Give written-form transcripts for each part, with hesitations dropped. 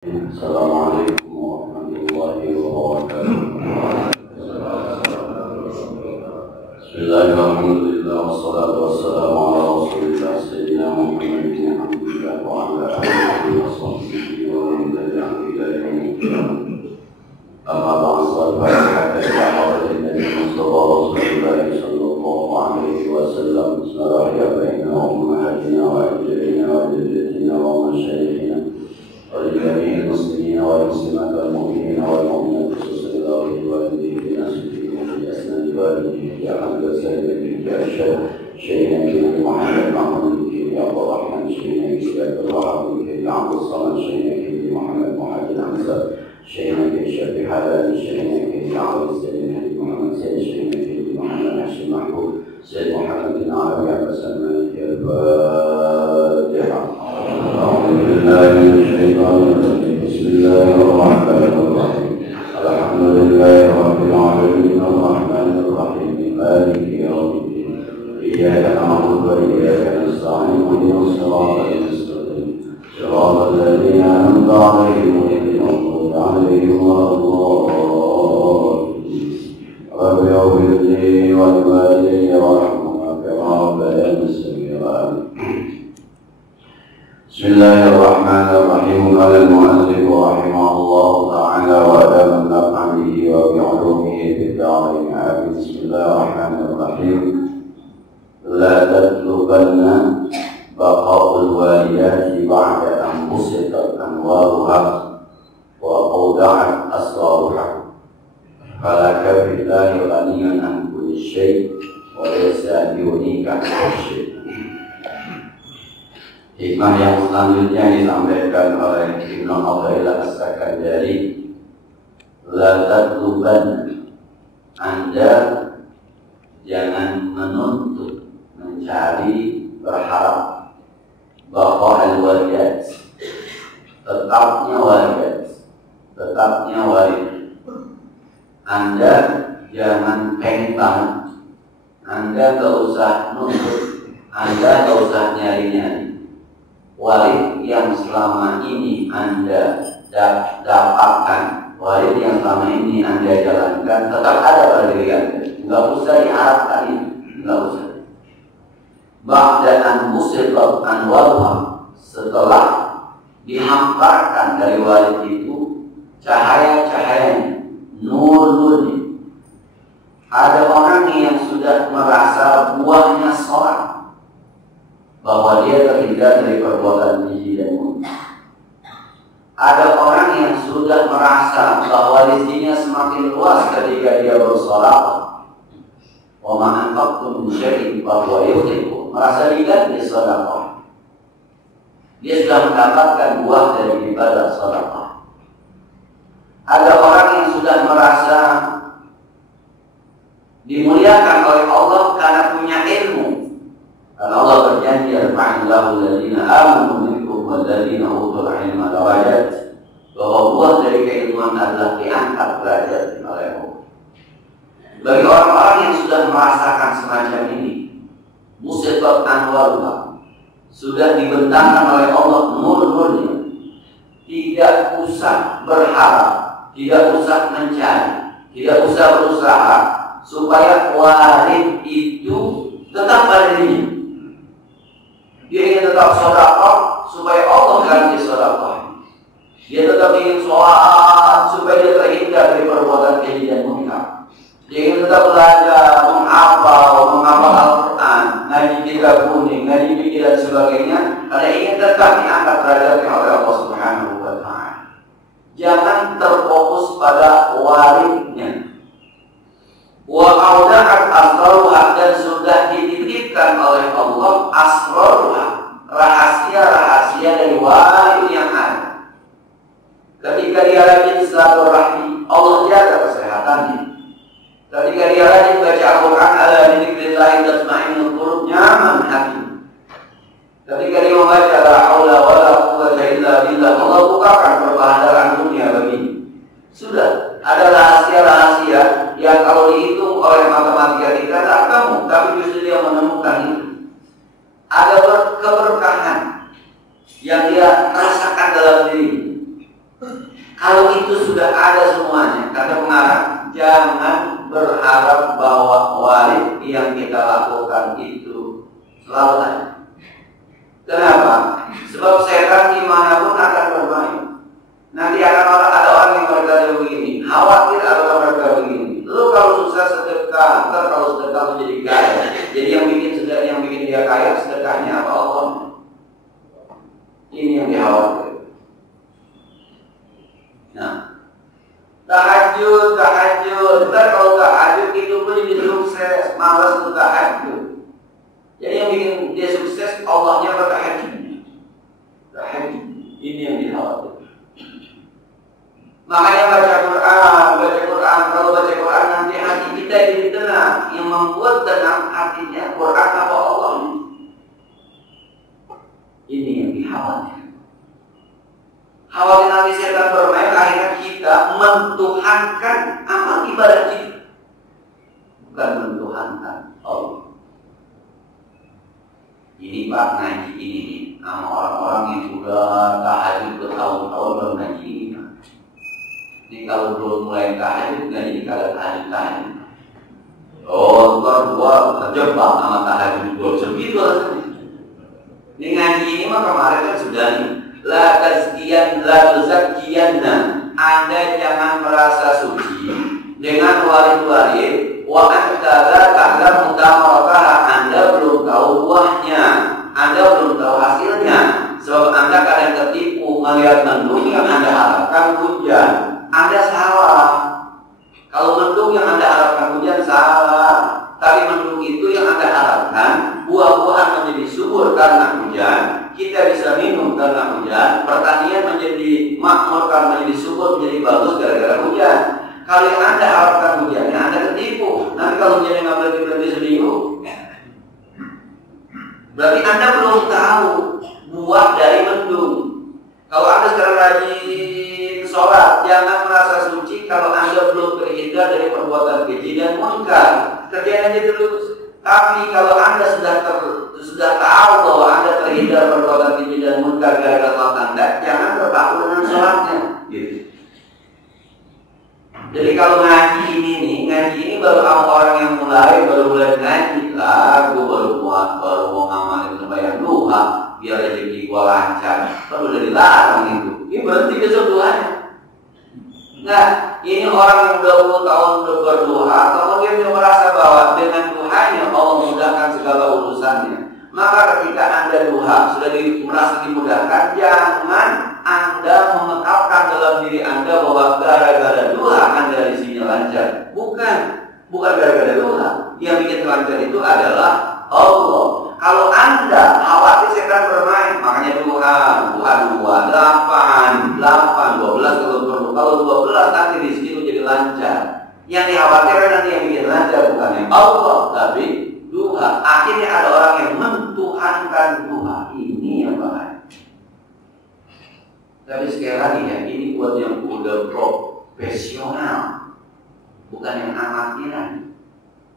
Assalamualaikum warahmatullahi wabarakatuh. Bismillahirrahmanirrahim. Wassalatu wassalamu ala rasulillah sayyidina Muhammadin alhamdulillah wa ala alihi wa sahbihi wa man tabi'ahum ila yaumil qiyamah. Amma ba'd, hatta ta'ala nabi Mustafa Rasulullah sallallahu alaihi wasallam saraya baina ummahatina wa ajlina wa jaddatina wa masyayikhina ولجميع المسلمين والمسلمات والمؤمنين والمؤمنات خصوصا ذوي الوالدين بنصيبهم في اسناد والديه يا حمد سيدنا يا الشيخ شيخنا محمد محمود يا عبد الرحمن شيخنا سيد الرحمن يا عبد الصمد شيخنا محمد محمد حمزه شيخنا الشيخ حلال شيخنا يا عبد السليم محمد سيد شيخنا محمد حسين محمود سيد محمد بن عربي عبد السلام الفاتحه. أعوذ بالله من الشيطان الرجيم. بسم الله الرحمن الرحيم. الحمد لله رب العالمين الرحمن الرحيم مالك يوم الدين إياك نعبد وإياك نستعين اهدنا الصراط المستقيم صراط الذين أنعمت عليهم غير المغضوب عليهم ولا الضالين. رب اغفر لي ولوالدي وارحمهما كما ربياني صغيرا. بسم الله الرحمن الرحيم. قال المؤلف رحمه الله تعالى وأدام النفع به وبعلومه في الدارين. بسم الله الرحمن الرحيم. لا تطلبن بقاء الوالدات بعد أن بسطت أنوارها وأودعت أسرارها فلك في الله غني عن كل شيء وليس يغنيك عن كل شيء. Hikmah yang selanjutnya disampaikan oleh Ibnu Athaillah As-Sakandari, la tatluban, Anda jangan menuntut, mencari, berharap bahwa al-walidat, tetapnya walidat, tetapnya walid. Anda jangan pengen banget, Anda gak usah nuntut, Anda gak usah nyari-nyari. Walid yang selama ini Anda dapatkan, walid yang selama ini Anda jalankan, tetap ada pada diri Anda. Enggak usah diharapkan ini, enggak usah. Ba'dan musibat anwarha, setelah dihamparkan dari walid itu cahaya-cahayanya, nur-nurnya. Ada orang yang sudah merasa buahnya sholat, bahwa dia terhindar dari perbuatan keji dan munkar. Ada orang yang sudah merasa bahwa rezekinya semakin luas ketika dia bersedekah. Wa ma anfaqtum min syai'in fa huwa yukhlifu. Merasa diganti sedekah. Dia sudah mendapatkan buah dari ibadah sedekah. Ada orang yang sudah merasa dimuliakan oleh Allah karena punya ilmu. Dan Allah berjanji al-fa'illahu alladhina amanu minkum walladhina utul ilma darajat, bahwa buah dari keilmuan adalah diangkat derajat oleh Allah. Bagi orang-orang yang sudah merasakan semacam ini, musibat anwarullah, sudah dibentangkan oleh Allah nur-nurnya, tidak usah berharap, tidak usah mencari, tidak usah berusaha supaya warid itu tetap pada dirinya. Dia ingin tetap sedekah supaya Allah ganti sedekah. Dia tetap ingin sholat supaya dia terhindar dari perbuatan keji dan munkar. Dia ingin tetap belajar, menghafal Al-Quran, ngaji kitab kuning, ngaji fikih dan sebagainya, karena ingin tetap diangkat derajatnya oleh Allah Subhanahu wa Ta'ala. Jangan terfokus pada waridnya. Wa auda'at asraruha, dan sudah dititipkan oleh Allah asraruha, rahasia-rahasia dari walid yang ada. Ketika dia rajin silaturahmi, Allah jaga kesehatannya. Ketika dia rajin baca Al-Quran, ala dzikrillah tatma'innul qulub, nyaman hati. Ketika dia membaca la haula wala quwwata illa billah, Allah bukakan perbahasan dunia baginya. Sudah ada rahasia-rahasia yang kalau dihitung oleh matematika kita tak kamu, tapi justru dia menemukan itu. Ada keberkahan yang dia rasakan dalam diri. Kalau itu sudah ada semuanya, kata pengarang, jangan berharap bahwa warid yang kita lakukan itu selalu ada. Kenapa? Sebab setan dimanapun akan bermain. Nanti akan ada orang yang berkata begini, khawatir ada orang berkata begini. Lu kalau susah sedekah, ntar kalau sedekah menjadi kaya. Jadi yang bikin dia kaya sedekahnya apa Allah? Ini yang dikhawatir. Nah, tahajud. Ntar kalau tahajud itu pun jadi sukses, malas untuk tahajud. Jadi yang bikin dia sukses Allahnya bertahajud. Tahajud. Ini yang dikhawatir. Makanya baca Quran. Kalau baca Quran nanti hati kita jadi tenang. Yang membuat tenang hatinya Quran apa Allah. Ini yang dikhawatir. Khawatir nanti setan bermain, akhirnya kita mentuhankan amal ibadah kita, bukan mentuhankan Allah. Ini Pak, ngaji ini nih sama orang-orang yang sudah tahajud bertahun-tahun baru ngaji ini. Ini kalau belum mulai tahajud, ngaji kalau tahajud. Oh, ntar gua terjebak sama tahajud gua segitu rasanya. Ini ngaji ini mah kemarin kan sudah nih. La tuzakkiyanna, Anda jangan merasa suci dengan warid-warid. Wa anta la ta'lamu thamarataha, Anda belum tahu buahnya, Anda belum tahu hasilnya. Sebab Anda kadang tertipu melihat mendung yang Anda harapkan hujan. Anda salah. Kalau mendung yang Anda harapkan hujan salah. Tapi mendung itu yang Anda harapkan, buah-buahan menjadi subur karena hujan, kita bisa minum karena hujan, pertanian menjadi makmur karena menjadi subur, menjadi bagus gara-gara hujan. Kalau yang Anda harapkan hujannya, Anda tertipu. Nanti kalau hujannya nggak berhenti seminggu, berarti Anda belum tahu buah dari mendung. Kalau Anda sekarang rajin sholat, jangan merasa suci kalau Anda belum terhindar dari perbuatan keji dan munkar. Kerjain aja terus. Tapi kalau Anda sudah tahu bahwa Anda terhindar perbuatan keji dan munkar gara-gara sholat Anda, jangan terpaku dengan sholatnya. Gitu. Jadi kalau ngaji ini baru orang yang baru mulai ngaji lah. Gue baru mau ngamalin sembahyang duha biar rezeki gue lancar. Baru udah dilarang itu. Ini berhenti besok duhanya. Nah, ini orang yang udah 10 tahun berduha, kemudian dia merasa bahwa dengan duhanya Allah mudahkan segala urusannya. Maka ketika Anda duha sudah merasa dimudahkan, jangan Anda mengekapkan dalam diri Anda bahwa gara-gara duha Anda isinya lancar. Bukan gara-gara duha. Yang bikin lancar itu adalah Allah. Kalau Anda khawatir setan bermain, makanya duha 8, 12 kalau 12 nanti rezeki jadi lancar. Yang dikhawatirkan nanti yang bikin lancar bukan yang Allah, tapi duha. Akhirnya ada orang yang mentuhankan duha. Ini yang bahaya. Tapi sekali lagi ya, ini buat yang udah profesional, bukan yang amatiran.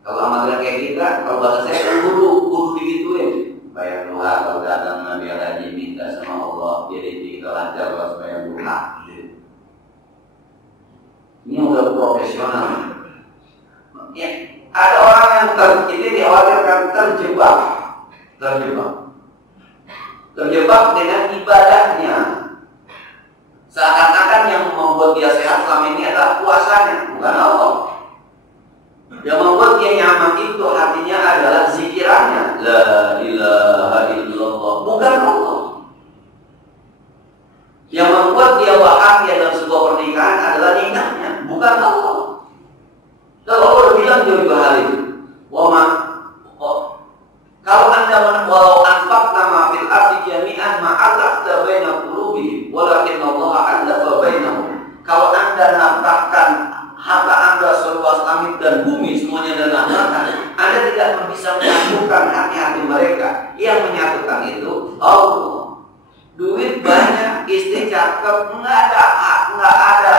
Kalau amatiran kayak kita, kalau bahasa saya kan kudu digituin. Bayar duha kalau datang Nabi Haji minta sama Allah, jadi kita lancar kalau bayar duha. Ini udah profesional. Ya, ada orang yang ini dikhawatirkan terjebak dengan ibadahnya. Seakan-akan yang membuat dia sehat selama ini adalah puasanya, bukan Allah. Yang membuat dia nyaman itu hatinya adalah zikirannya, la ilaha illallah, bukan Allah. Yang membuat dia bahagia dalam sebuah pernikahan adalah nikahnya, bukan Allah. Kalau Allah bilang dia juga hal itu. Kalau Anda walau anfaqna ma fil ardi jami'an ma alafta baina qulubihim walakin Allah alafa bainahum. Kalau Anda nafkahkan harta Anda seluas langit dan bumi semuanya adalah harta, Anda tidak bisa menyatukan hati-hati mereka. Yang menyatukan itu Allah. Duit banyak, istri cakep, nggak ada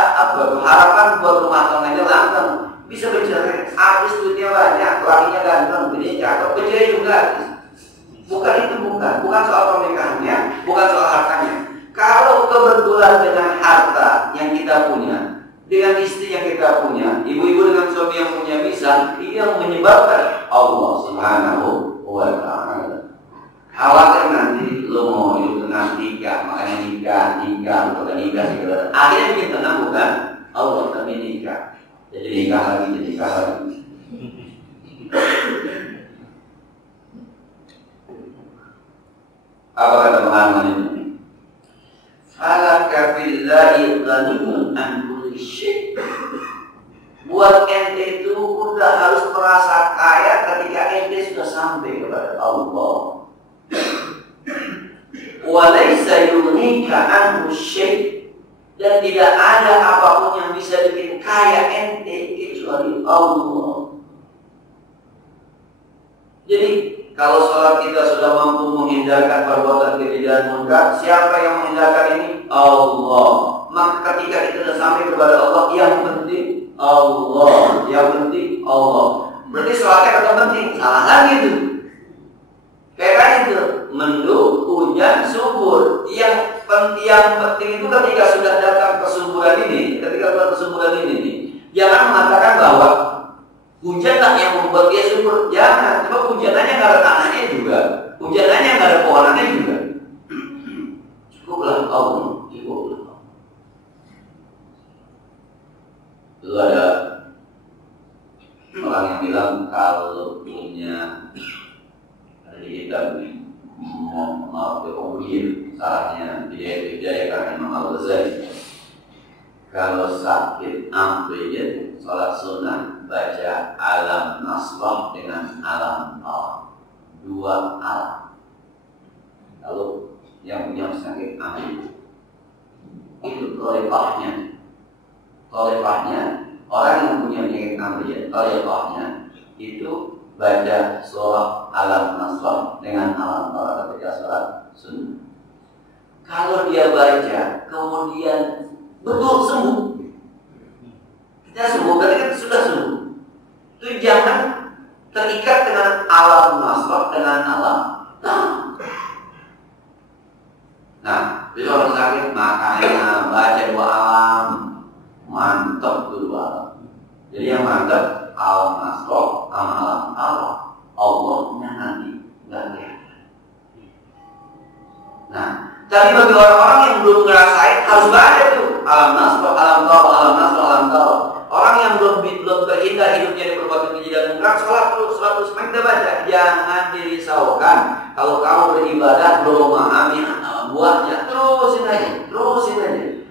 harapan buat rumah tangganya langgeng. Bisa bercerai, habis duitnya banyak, lakinya ganteng, bininya cakep, bercerai juga. Bukan soal pernikahannya, bukan soal hartanya. Kalau kebetulan dengan harta kita punya, dengan istri yang kita punya, ibu-ibu dengan suami yang punya misal, ini yang menyebabkan Allah Subhanahu wa Ta'ala. Khawatir nanti lo mau hidup tenang nikah, makanya nikah, bukan nikah segala. Akhirnya bikin tenang bukan Allah, tapi nikah. Jadi nikah lagi. Apa kata pengalaman itu? Falaka billahi ghaniyun an kulli syai'. Buat ente itu udah harus merasa kaya ketika ente sudah sampai kepada Allah. Wa laisa yughnika anhu syai'. Dan tidak ada apapun yang bisa bikin kaya ente kecuali Allah. Jadi kalau sholat kita sudah mampu menghindarkan perbuatan keji dan munkar, siapa yang menghindarkan ini? Allah. Maka ketika kita sudah sampai kepada Allah, yang penting Allah. Berarti sholatnya kata penting, salah lagi itu. Kayak itu, mendung, hujan, subur. Yang penting itu ketika sudah datang kesuburan ini, jangan mengatakan bahwa hujanlah yang membuat dia subur. Jangan, sebab hujanannya nggak ada tanahnya juga, hujanannya nggak ada pohonannya juga. Cukuplah Allah. Dulu ada orang yang bilang kalau punya dari kita maaf salahnya dia karena Imam Al-Ghazali. Kalau sakit ambeien, sholat sunnah baca alam nasrah dengan alam Allah, 2 alam. Lalu yang punya sakit ambeien itu tolepahnya orang yang punya penyakit ambeien, tolepahnya itu baca surah alam nasrah dengan alam Allah ketika sholat sunnah. Kalau dia baca kemudian betul sembuh, kita sembuh, berarti kan sudah sembuh. Itu jangan terikat dengan alam nasrah, dengan alam. Nah, bila orang sakit makanya baca 2 alam, mantap tuh 2 alam. Jadi yang mantap alam nasrah sama alam Allah. Allahnya nanti nggak kelihatan. Nah, tapi bagi orang-orang yang belum ngerasain harus baca tuh alam nasrah, alam tawar. Orang yang belum terhindar hidupnya dari perbuatan keji dan munkar, sholat terus kita baca. Jangan dirisaukan kalau kamu beribadah belum memahami buahnya, terusin aja.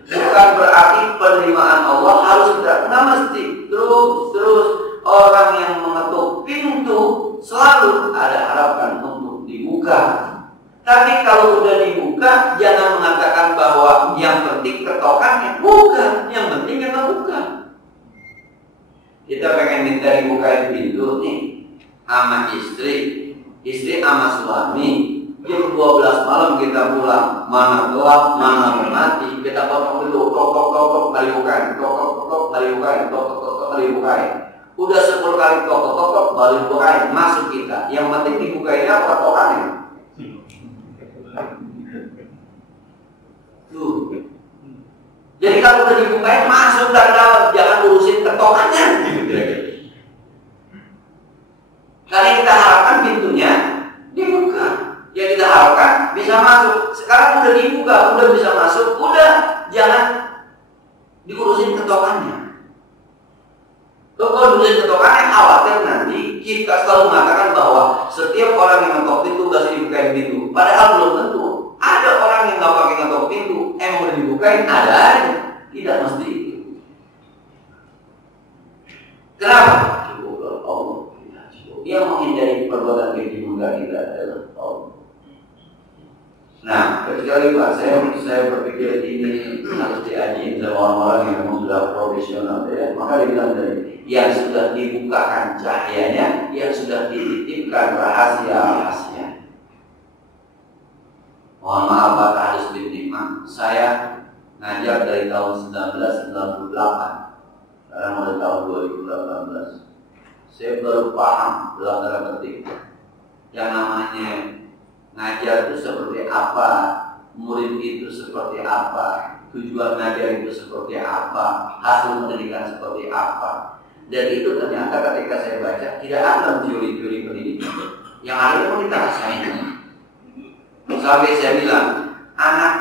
Bukan berarti penerimaan Allah harus tidak, nggak mesti terus. Orang yang mengetuk pintu selalu ada harapan untuk dibuka. Tapi kalau sudah dibuka, jangan mengatakan bahwa yang penting ketokannya. Bukan, yang penting yang buka. Kita pengen minta dibukain pintu nih sama istri sama suami. Jam 12 malam kita pulang, mana gelap, mana mati. Kita potong dulu, tok, mari bukain, mari bukain. Udah 10 kali tok, baru bukain, masuk kita. Yang penting dibukainnya apa tokannya? Tuh. Jadi kalau udah dibukain, masuk dari dalam, jangan urusin ketokannya. Kali kita harapkan pintunya dibuka. Yang kita harapkan bisa masuk. Sekarang udah dibuka, udah bisa masuk, udah jangan diurusin ketokannya. Kalau diurusin ketokannya, khawatir nanti kita selalu mengatakan bahwa setiap orang yang ngetok pintu harus dibukain pintu. Padahal belum tentu. Ada orang yang nggak pakai ngetok pintu, emang udah dibukain, ada aja. Tidak mesti itu. Kenapa? Cukup Allah. Yang menghindari perbuatan keji munkar kita adalah Allah. Nah, kecuali Pak, saya berpikir ini harus diajiin sama orang-orang yang memang sudah profesional ya. Maka dibilang dari yang sudah dibukakan cahayanya, yang sudah dititipkan rahasia-rahasia. Mohon maaf Pak Hadis bin Nikmah, saya ngajar dari tahun 1998, sekarang udah tahun 2018. Saya baru paham dalam tanda petik yang namanya ngajar itu seperti apa, murid itu seperti apa. tujuan ngajar itu seperti apa, hasil pendidikan seperti apa. Dan itu ternyata ketika saya baca tidak ada teori-teori pendidikan yang ada pun kita rasain. Sampai saya bilang, anak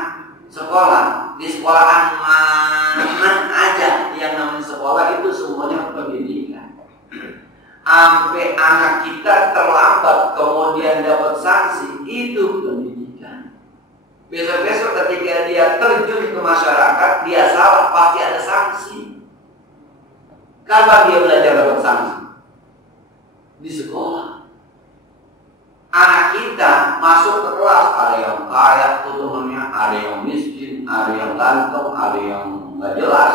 sekolah di sekolahan mana aja yang namanya sekolah itu semuanya pendidikan. Sampai anak kita terlambat kemudian dapat sanksi, itu pendidikan. Besok-besok ketika dia terjun ke masyarakat, dia salah pasti ada sanksi. Kapan dia belajar dapat sanksi? Di sekolah. Anak kita masuk ke kelas, ada yang kaya keturunannya, ada yang miskin, ada yang ganteng, ada yang nggak jelas,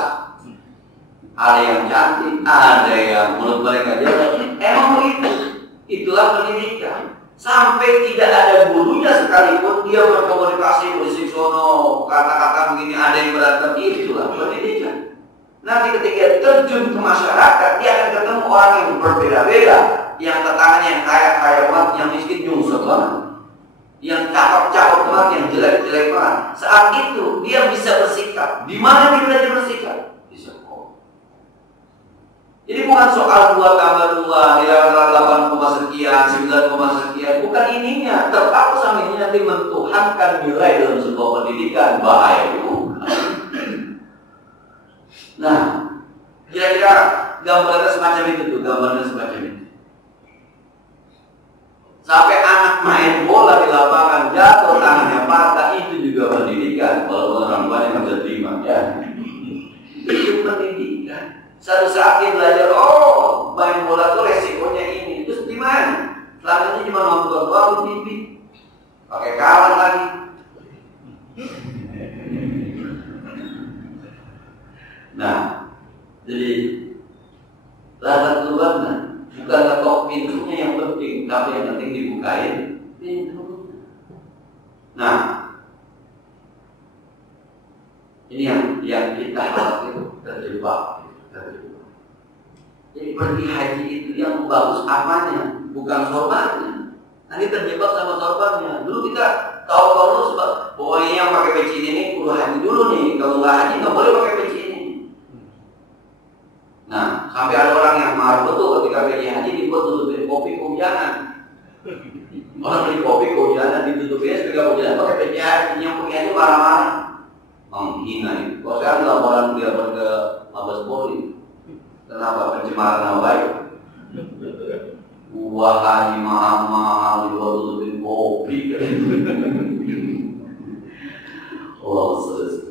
ada yang cantik, ada yang menurut mereka jelas. Emang begitu. Itulah pendidikan. Sampai tidak ada gurunya sekalipun dia berkomunikasi berisik sono, kata-kata begini, ada yang berantem, itulah pendidikan. Nanti ketika terjun ke masyarakat, dia akan ketemu orang yang berbeda-beda, yang tetangganya yang kaya banget, yang miskin nyungsep banget, yang cakep banget, yang jelek banget. Saat itu dia bisa bersikap. Di mana dia belajar bersikap? Di sekolah. Jadi bukan soal 2 tambah 2 nilai 8, sekian, 9, sekian. Bukan ininya. Terpaku sama ini nanti mentuhankan nilai dalam sebuah pendidikan. Bahaya juga. Nah, kira-kira gambarnya semacam itu tuh. Gambarnya semacam itu. Sampai anak main bola di lapangan jatuh, tangannya patah, itu juga pendidikan. Walaupun orang tuanya nggak bisa terima, ya. Itu pendidikan. Satu saat dia belajar, oh main bola tuh resikonya ini. Terus gimana? Selama ini cuma nonton doang di TV, pakai kawan lagi. Nah, jadi latar keluarnya bukan ketok pintunya yang penting, tapi yang penting dibukain pintu. Nah, ini yang kita khawatir terjebak. Jadi pergi haji itu yang bagus apanya, bukan sorbannya. Nanti terjebak sama sorbannya. Dulu kita tahu sebab pokoknya yang pakai peci ini kudu haji dulu nih. Kalau nggak haji nggak boleh pakai peci ini. Nah, sampai ada orang yang marah betul ketika peci haji dibuat tutupin kopi kehujanan. Orang beli kopi kehujanan ditutupin sebagai kehujanan pakai peci haji, yang pakai haji marah-marah, menghina itu. Kalau sekarang laporan dia ke Mabes Polri. Kenapa pencemaran nama baik? Wah haji mahal dibuat tutupin kopi. Allah selesai.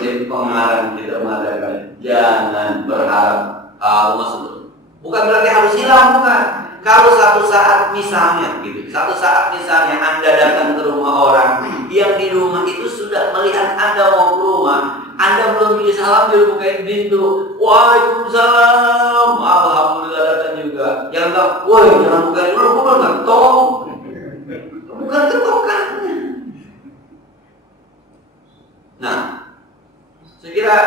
Jadi pengarang kita mengatakan jangan berharap Allah sebut. Bukan berarti harus hilang, bukan. Kalau satu saat misalnya Anda datang ke rumah orang yang di rumah itu sudah melihat Anda mau ke rumah, Anda belum bisa salam, dia bukain pintu, waalaikumsalam, alhamdulillah datang juga. Yang enggak, woi jangan bukain dulu, bukan ketok. Bukan ketokannya. Nah, saya kira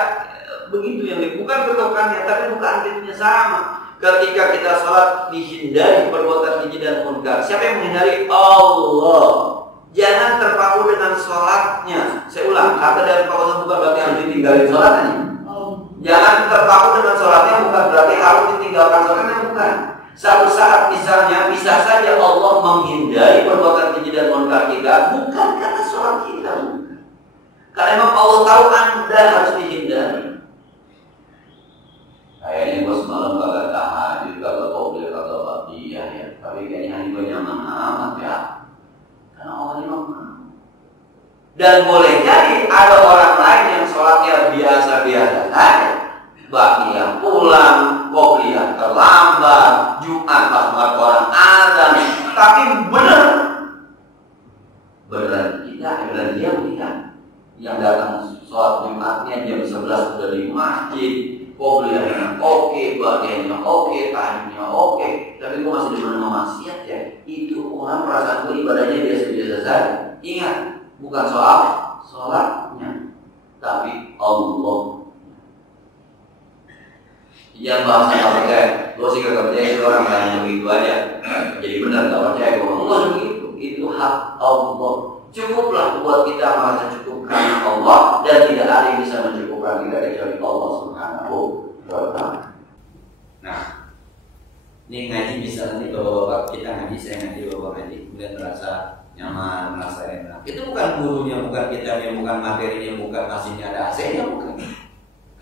begitu yang bukan ketokannya, tapi bukan pintunya sama. Ketika kita sholat dihindari perbuatan keji dan munkar. Siapa yang menghindari? Allah. Jangan terpaku dengan sholatnya. Saya ulang, kata dari Pak bukan berarti harus ditinggalin sholatnya. Jangan terpaku dengan sholatnya bukan berarti harus ditinggalkan sholatnya, bukan. Satu saat misalnya bisa saja Allah menghindari perbuatan keji dan munkar kita, bukan karena sholat kita, bukan. Karena memang Allah tahu Anda harus dihindari. Kayaknya gue semalam kagak tahajud, kagak qobliyah, kagak baqiyah ya. Tapi kayaknya hari gue nyaman amat ya. Karena Allah memang. Dan boleh jadi ada orang lain yang sholatnya biasa-biasa saja. Baqiyah pulang, qobliyah terlambat, Jumat pas banget orang azan. Tapi benar kita, benar dia bukan. Yang datang sholat Jumatnya jam 11 sudah di masjid. Qobliyahnya oke, bagiannya oke, tahajudnya oke, tapi gue masih demen maksiat ya. Itu orang perasaan ibadahnya biasa-biasa saja. Ingat, bukan soal sholatnya, tapi Allah. Jangan bahas yang percaya. Gue sih gak percaya itu orang lain yang begitu aja. Jadi benar gak percaya gue ngomong begitu. Itu hak Allah. Cukuplah buat kita merasa cukup karena Allah, dan tidak ada yang bisa mencukupkan kita kecuali Allah Subhanahu wa Ta'ala. Nah, ini ngaji misalnya nih bapak-bapak kita ngaji, saya ngaji, bapak ngaji, kemudian merasa nyaman, merasa enak. Itu bukan gurunya, bukan kitanya, bukan materinya, bukan mesinnya ada AC-nya, bukan.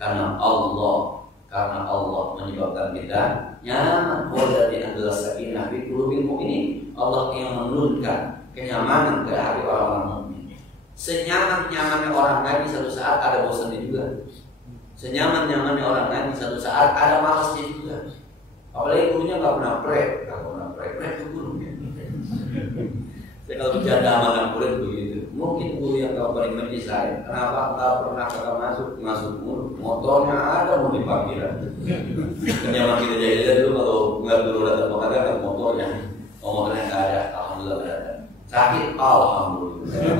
Karena Allah menyebabkan kita nyaman. Walladzi anzala sakinah fi qulubil mu'minin. Allah yang menurunkan kenyamanan ke hati orang-orang mukmin. Senyaman-nyamannya orang ngaji, satu saat ada bosannya juga. Senyaman-nyamannya orang ngaji, satu saat ada malasnya juga. Apalagi gurunya nggak pernah prek itu guru. Saya kalau bercanda sama anak murid begitu. Mungkin guru yang kau paling benci saya. Kenapa nggak pernah kakak masuk mulut? Motornya ada mau di parkiran. Kenyaman kita jahiliyah dulu kalau nggak dulu datang pengajar kan motornya. Motornya nggak ada. Alhamdulillah berada. Sakit, alhamdulillah.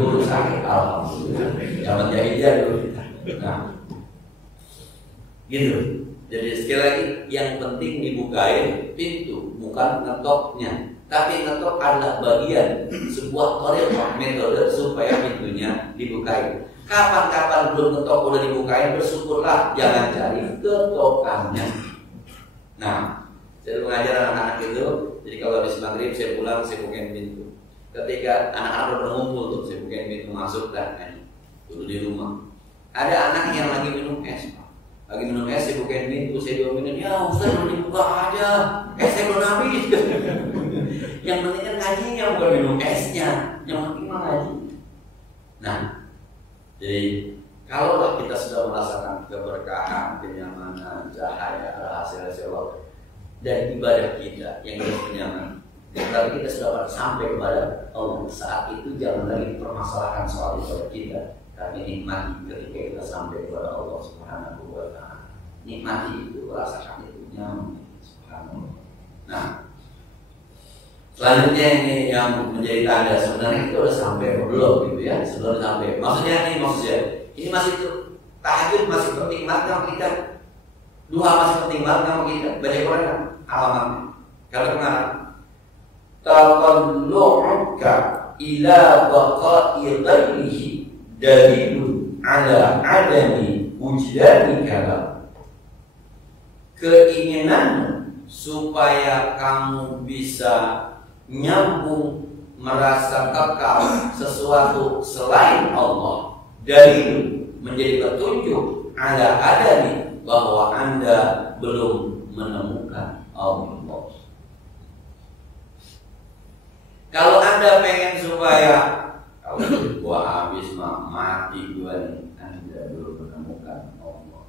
Guru sakit, alhamdulillah. Zaman jahiliyah dulu. Nah, gitu. Jadi sekali lagi, yang penting dibukain pintu, bukan ngetoknya. Tapi ngetok adalah bagian sebuah tariqah, metode supaya pintunya dibukain. Kapan-kapan belum ngetok udah dibukain, bersyukurlah, jangan cari ketokannya. Nah, saya mengajar anak-anak itu, jadi kalau habis maghrib saya pulang, saya bukain pintu. Ketika anak-anak udah ngumpul tuh, saya bukain pintu masuk dan dulu di rumah. Ada anak yang lagi minum es. Lagi minum es, saya bukain pintu, saya diomongin, ya Ustaz belum dibuka aja, saya belum habis. Yang penting kan ngajinya, bukan minum esnya, yang penting mah ngaji. Nah, jadi kalaulah kita sudah merasakan keberkahan, kenyamanan, cahaya, hasil Allah dan ibadah kita yang harus kenyaman, berarti kita sudah sampai kepada Allah. Saat itu jangan lagi permasalahkan soal ibadah kita, tapi nikmati ketika kita sampai kepada Allah Subhanahu wa Ta'ala. Nikmati itu, rasakan itu, nyaman. Subhanallah. Nah, selanjutnya ini yang menjadi tanda sebenarnya itu udah sampai atau belum gitu ya, sebelum sampai. Maksudnya ini masih tuh tahajud masih penting banget sama kita, duha masih penting banget sama kita, baca Quran kan alamatnya. Kalau kemarin taqallu'uka ila baqa'i ghairihi dalilun ala adami wujdanika. Keinginanmu supaya kamu bisa nyambung merasa kekal sesuatu selain Allah, dari menjadi petunjuk Anda adami bahwa Anda belum menemukan Allah. Kalau Anda pengen supaya kalau gua habis mati gua nih, Anda belum menemukan Allah.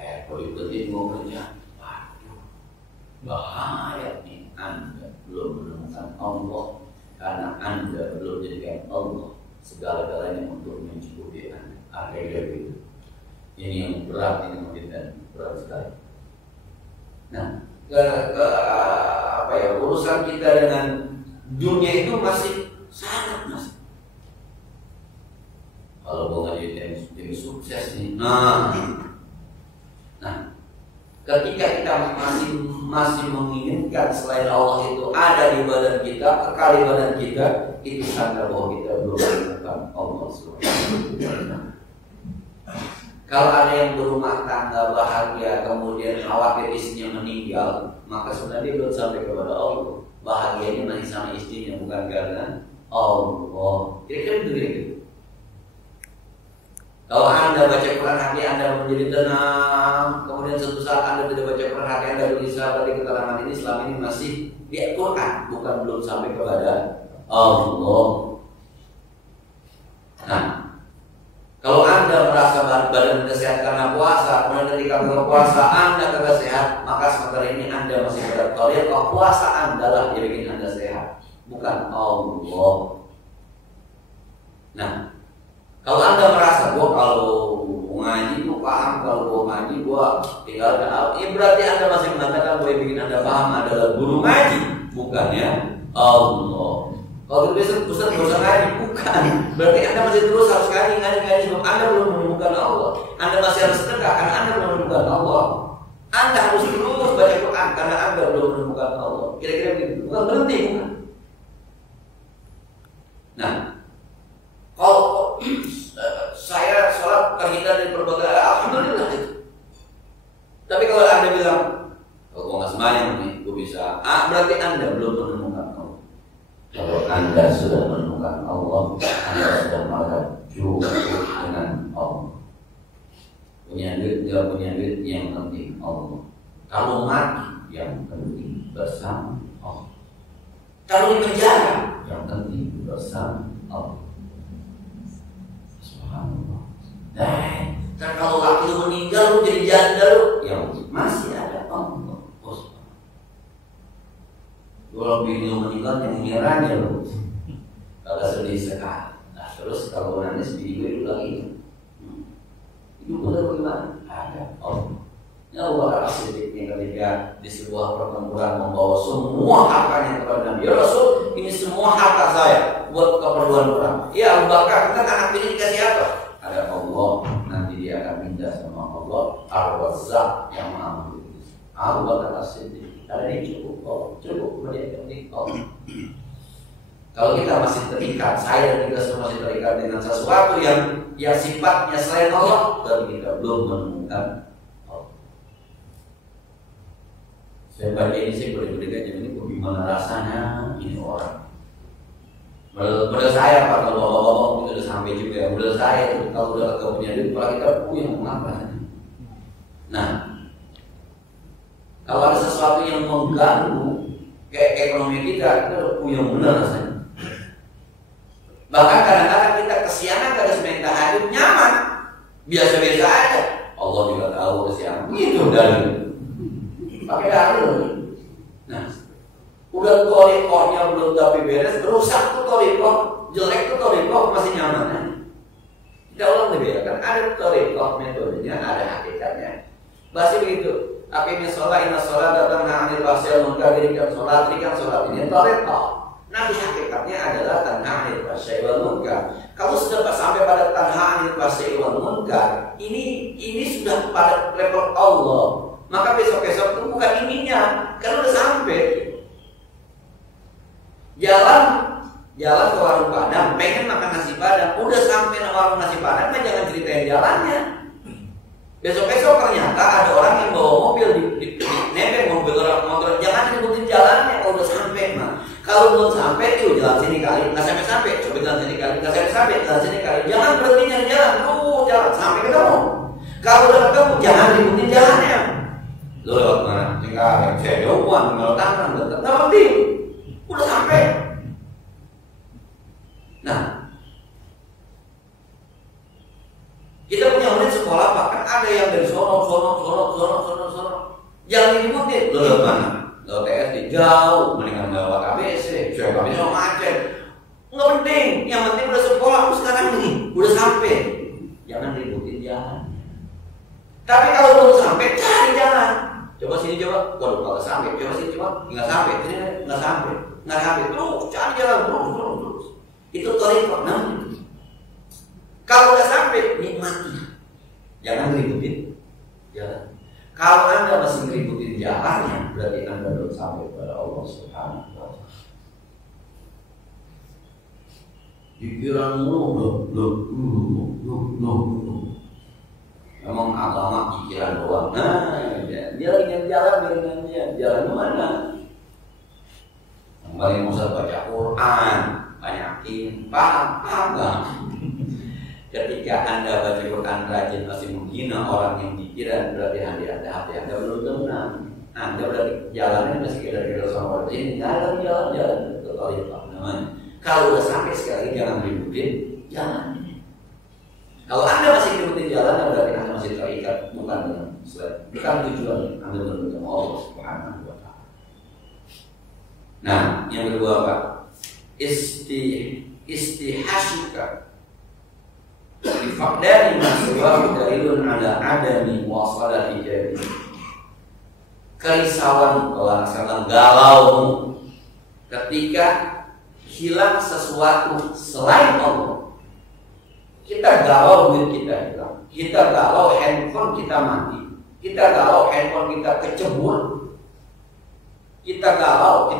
Kalau ikutin mau kerja, waduh, bahaya nih, Anda belum menemukan Allah, karena Anda belum jadikan Allah segala-galanya untuk mencukupi Anda. Akhirnya gitu. Ini yang berat, ini mungkin berat sekali. Nah, urusan kita dengan dunia itu masih sangat masih. Kalau mau ngaji tim sukses nih, Nah, ketika kita masih menginginkan selain Allah itu ada di badan kita, kekal di badan kita, itu tanda bahwa kita belum menemukan Allah SWT. Kalau ada yang berumah tangga bahagia kemudian khawatir istrinya meninggal, maka sebenarnya belum sampai kepada Allah. Bahagianya masih sama istrinya, bukan karena Allah. Kira-kira begitu. Kalau Anda baca Quran, hati Anda menjadi tenang. Kemudian suatu saat Anda tidak baca Quran, hati Anda gelisah. Berarti keterangan ini selama ini masih di Quran, bukan belum sampai kepada Allah. Nah, kalau Anda merasa badan Anda sehat karena puasa, kemudian ketika buka puasa Anda kagak sehat, maka sementara ini Anda masih berat. Kalau puasa Anda lah yang bikin Anda sehat, bukan Allah. Nah, kalau Anda merasa gua kalau ngaji gua paham, kalau gua ngaji gua tinggalkan Allah, ya berarti Anda masih mengatakan bahwa yang bikin Anda paham adalah guru ngaji, bukannya Allah. Kalau besok Ustaz gak usah ngaji, bukan. Berarti Anda masih terus harus ngaji sebab Anda belum menemukan Allah. Anda masih harus sedekah karena Anda belum menemukan Allah. Anda harus terus baca Quran karena Anda belum menemukan Allah. Kira-kira begitu. Bukan berhenti, bukan. Nah, terhindar dari berbagai, alhamdulillah itu. Tapi kalau Anda bilang, kalau gue nggak sembahyang nih, gue bisa, berarti Anda belum menemukan Allah. Kalau Anda sudah menemukan Allah, Anda sudah melaju dengan Allah. Punya duit, tidak punya duit, yang penting Allah. Kalau mati, yang penting bersama Allah. Kalau di penjara, yang penting bersama Allah. Subhanallah. Dan kalau laki lu meninggal, lu jadi janda lu, yang masih ada Allah. Kalau bini lu meninggal, yang menyerahnya lu. Kalau sedih sekali. Nah, terus kalau nangis bini gue lagi. Itu benar bagaimana? Ada Allah. Ya Allah asyidik yang ketika di sebuah pertempuran membawa semua hartanya kepada Nabi. Ya Rasul, ini semua harta saya buat keperluan perang. Ya Abu Bakar, kan anak ini dikasih apa? Ada Allah, nanti dia akan minta sama Allah Ar-Razzaq yang maha memberi. Abu Bakar asyidik, ada yang cukup, cukup kemudian Allah. Kalau kita masih terikat, saya dan kita semua masih terikat dengan sesuatu yang sifatnya selain Allah, dan kita belum menemukan Allah. Saya baca ini, saya boleh-boleh aja ini, bagaimana rasanya ini orang. Menurut saya, Pak, kalau bapak-bapak itu udah sampai juga. Menurut saya, kalau udah punya duit, kalau kita yang mengapa? Nah, kalau ada sesuatu yang mengganggu kayak ekonomi kita yang benar rasanya. Bahkan kadang-kadang kita kesiangan dari sementa hidup nyaman, biasa-biasa aja. Allah juga tahu kesiangan. Gitu dari pakai dalil. Nah, udah torikohnya belum tapi beres, rusak tuh torikoh, jelek tuh torikoh masih nyaman. Kita ulang lebih ya kan ada torikoh metodenya, ada hakikatnya. Bahasa begitu. Akhirnya sholat, inna sholat datang anil fahsya'i wal munkar, dirikan sholat ini torikoh. Nabi hakikatnya adalah tanha anil fahsya'i wal munkar. Kalau sudah sampai pada tanha anil fahsya'i wal munkar, ini sudah pada level Allah. Maka besok-besok itu bukan ininya, karena udah sampai. Jalan ke warung Padang, pengen makan nasi Padang, udah sampai warung nasi Padang, kan jangan ceritain jalannya. Besok-besok ternyata ada orang yang bawa mobil di nempel mobil orang motor, jangan disebutin jalannya kalau udah sampai mah. Kalau belum sampai, itu jalan sini kali, nggak sampai, coba jalan sini kali, nggak sampai, jalan sini kali. Jangan berhenti nyari jalan, jalan sampai ketemu. Kalau udah ketemu, jangan disebutin jalannya. Lo lewat mana? Tinggal jauhan, tinggal tangan, nggak penting. Udah sampai. Nah, kita punya murid sekolah, bahkan ada yang dari sono. Jangan diikutin. Lo lewat mana? Lewat TSD jauh, mendingan lewat ABC. Saya kami sama macet. Nggak penting. Yang penting udah sekolah, aku sekarang nih, udah sampai. Jangan diikutin jalan. Tapi kalau belum sampai, cari jalan. Coba sini coba. Waduh, kalau sampai. Coba sini coba. Nggak sampai. Sini nggak sampai. Terus cari jalan terus. Itu torikoh namanya. Kalau udah sampai, nikmati. Jangan ngikutin jalan. Kalau Anda masih ngikutin jalannya, berarti Anda belum sampai kepada Allah Subhanahu wa Ta'ala. Pikiranmu memang agama pikiran doang. Nah, dia ingin jalan, jalan kemana? Kembali Musa baca Quran, banyakin, paham nggak? Ketika Anda baca Quran rajin masih menghina orang yang pikiran, berarti hati Anda belum tenang. Anda berarti jalannya masih kira-kira sama orang ini. Jalan itu torikoh namanya. Kalau udah sampai sekali jangan ributin jalan. Kalau Anda masih ributin jalan, berarti Anda masih terikat bukan tujuan Anda menuju Allah Subhanahu wa Ta'ala. Nah, yang kedua Pak, istihasyuka Faqdani maswa dalilun ala adami wasalati jadi. Kerisauan kalau galaumu ketika hilang sesuatu selain Allah. Kita galau duit kita hilang, kita galau handphone kita mati, kita galau handphone kita kecebur, kita galau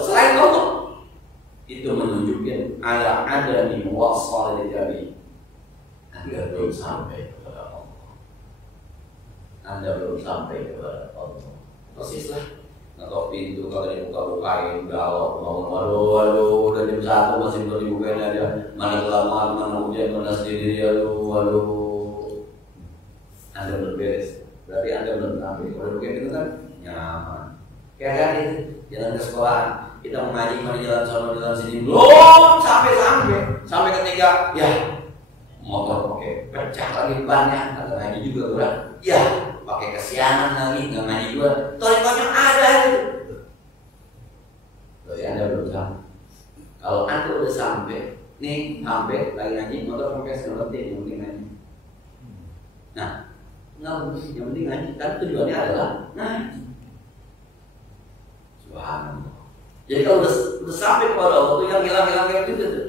selain Allah. Itu menunjukkan ada di wasalati jadi. Anda belum sampai kepada Allah. Anda belum sampai kepada Allah. Persislah. Ngetok pintu kalau dibuka-bukain, galau, waduh, udah jam 1 masih belum dibukain aja. Mana kelamaan, mana hujan, mana sendiri, waduh. Anda belum beres. Berarti Anda belum sampai. Kalau bukan itu kan nyaman. Kayak kan itu jalan ke sekolah, kita mengaji mana jalan sana jalan sini belum sampai ketika ya motor pakai pecah lagi bannya, atau ngaji juga berat. Ya pakai kesianan lagi nggak ngaji juga. Torik-torik ada itu. Berarti Anda belum sampai. Kalau Anda udah sampai, nih sampai lagi ngaji motor pakai seperti yang penting ngaji. Nah, nggak mungkin yang penting ngaji. Kan tujuannya adalah ngaji. Subhanallah. Jadi kalau udah sampai kepada Allah itu yang hilang kayak gitu tuh.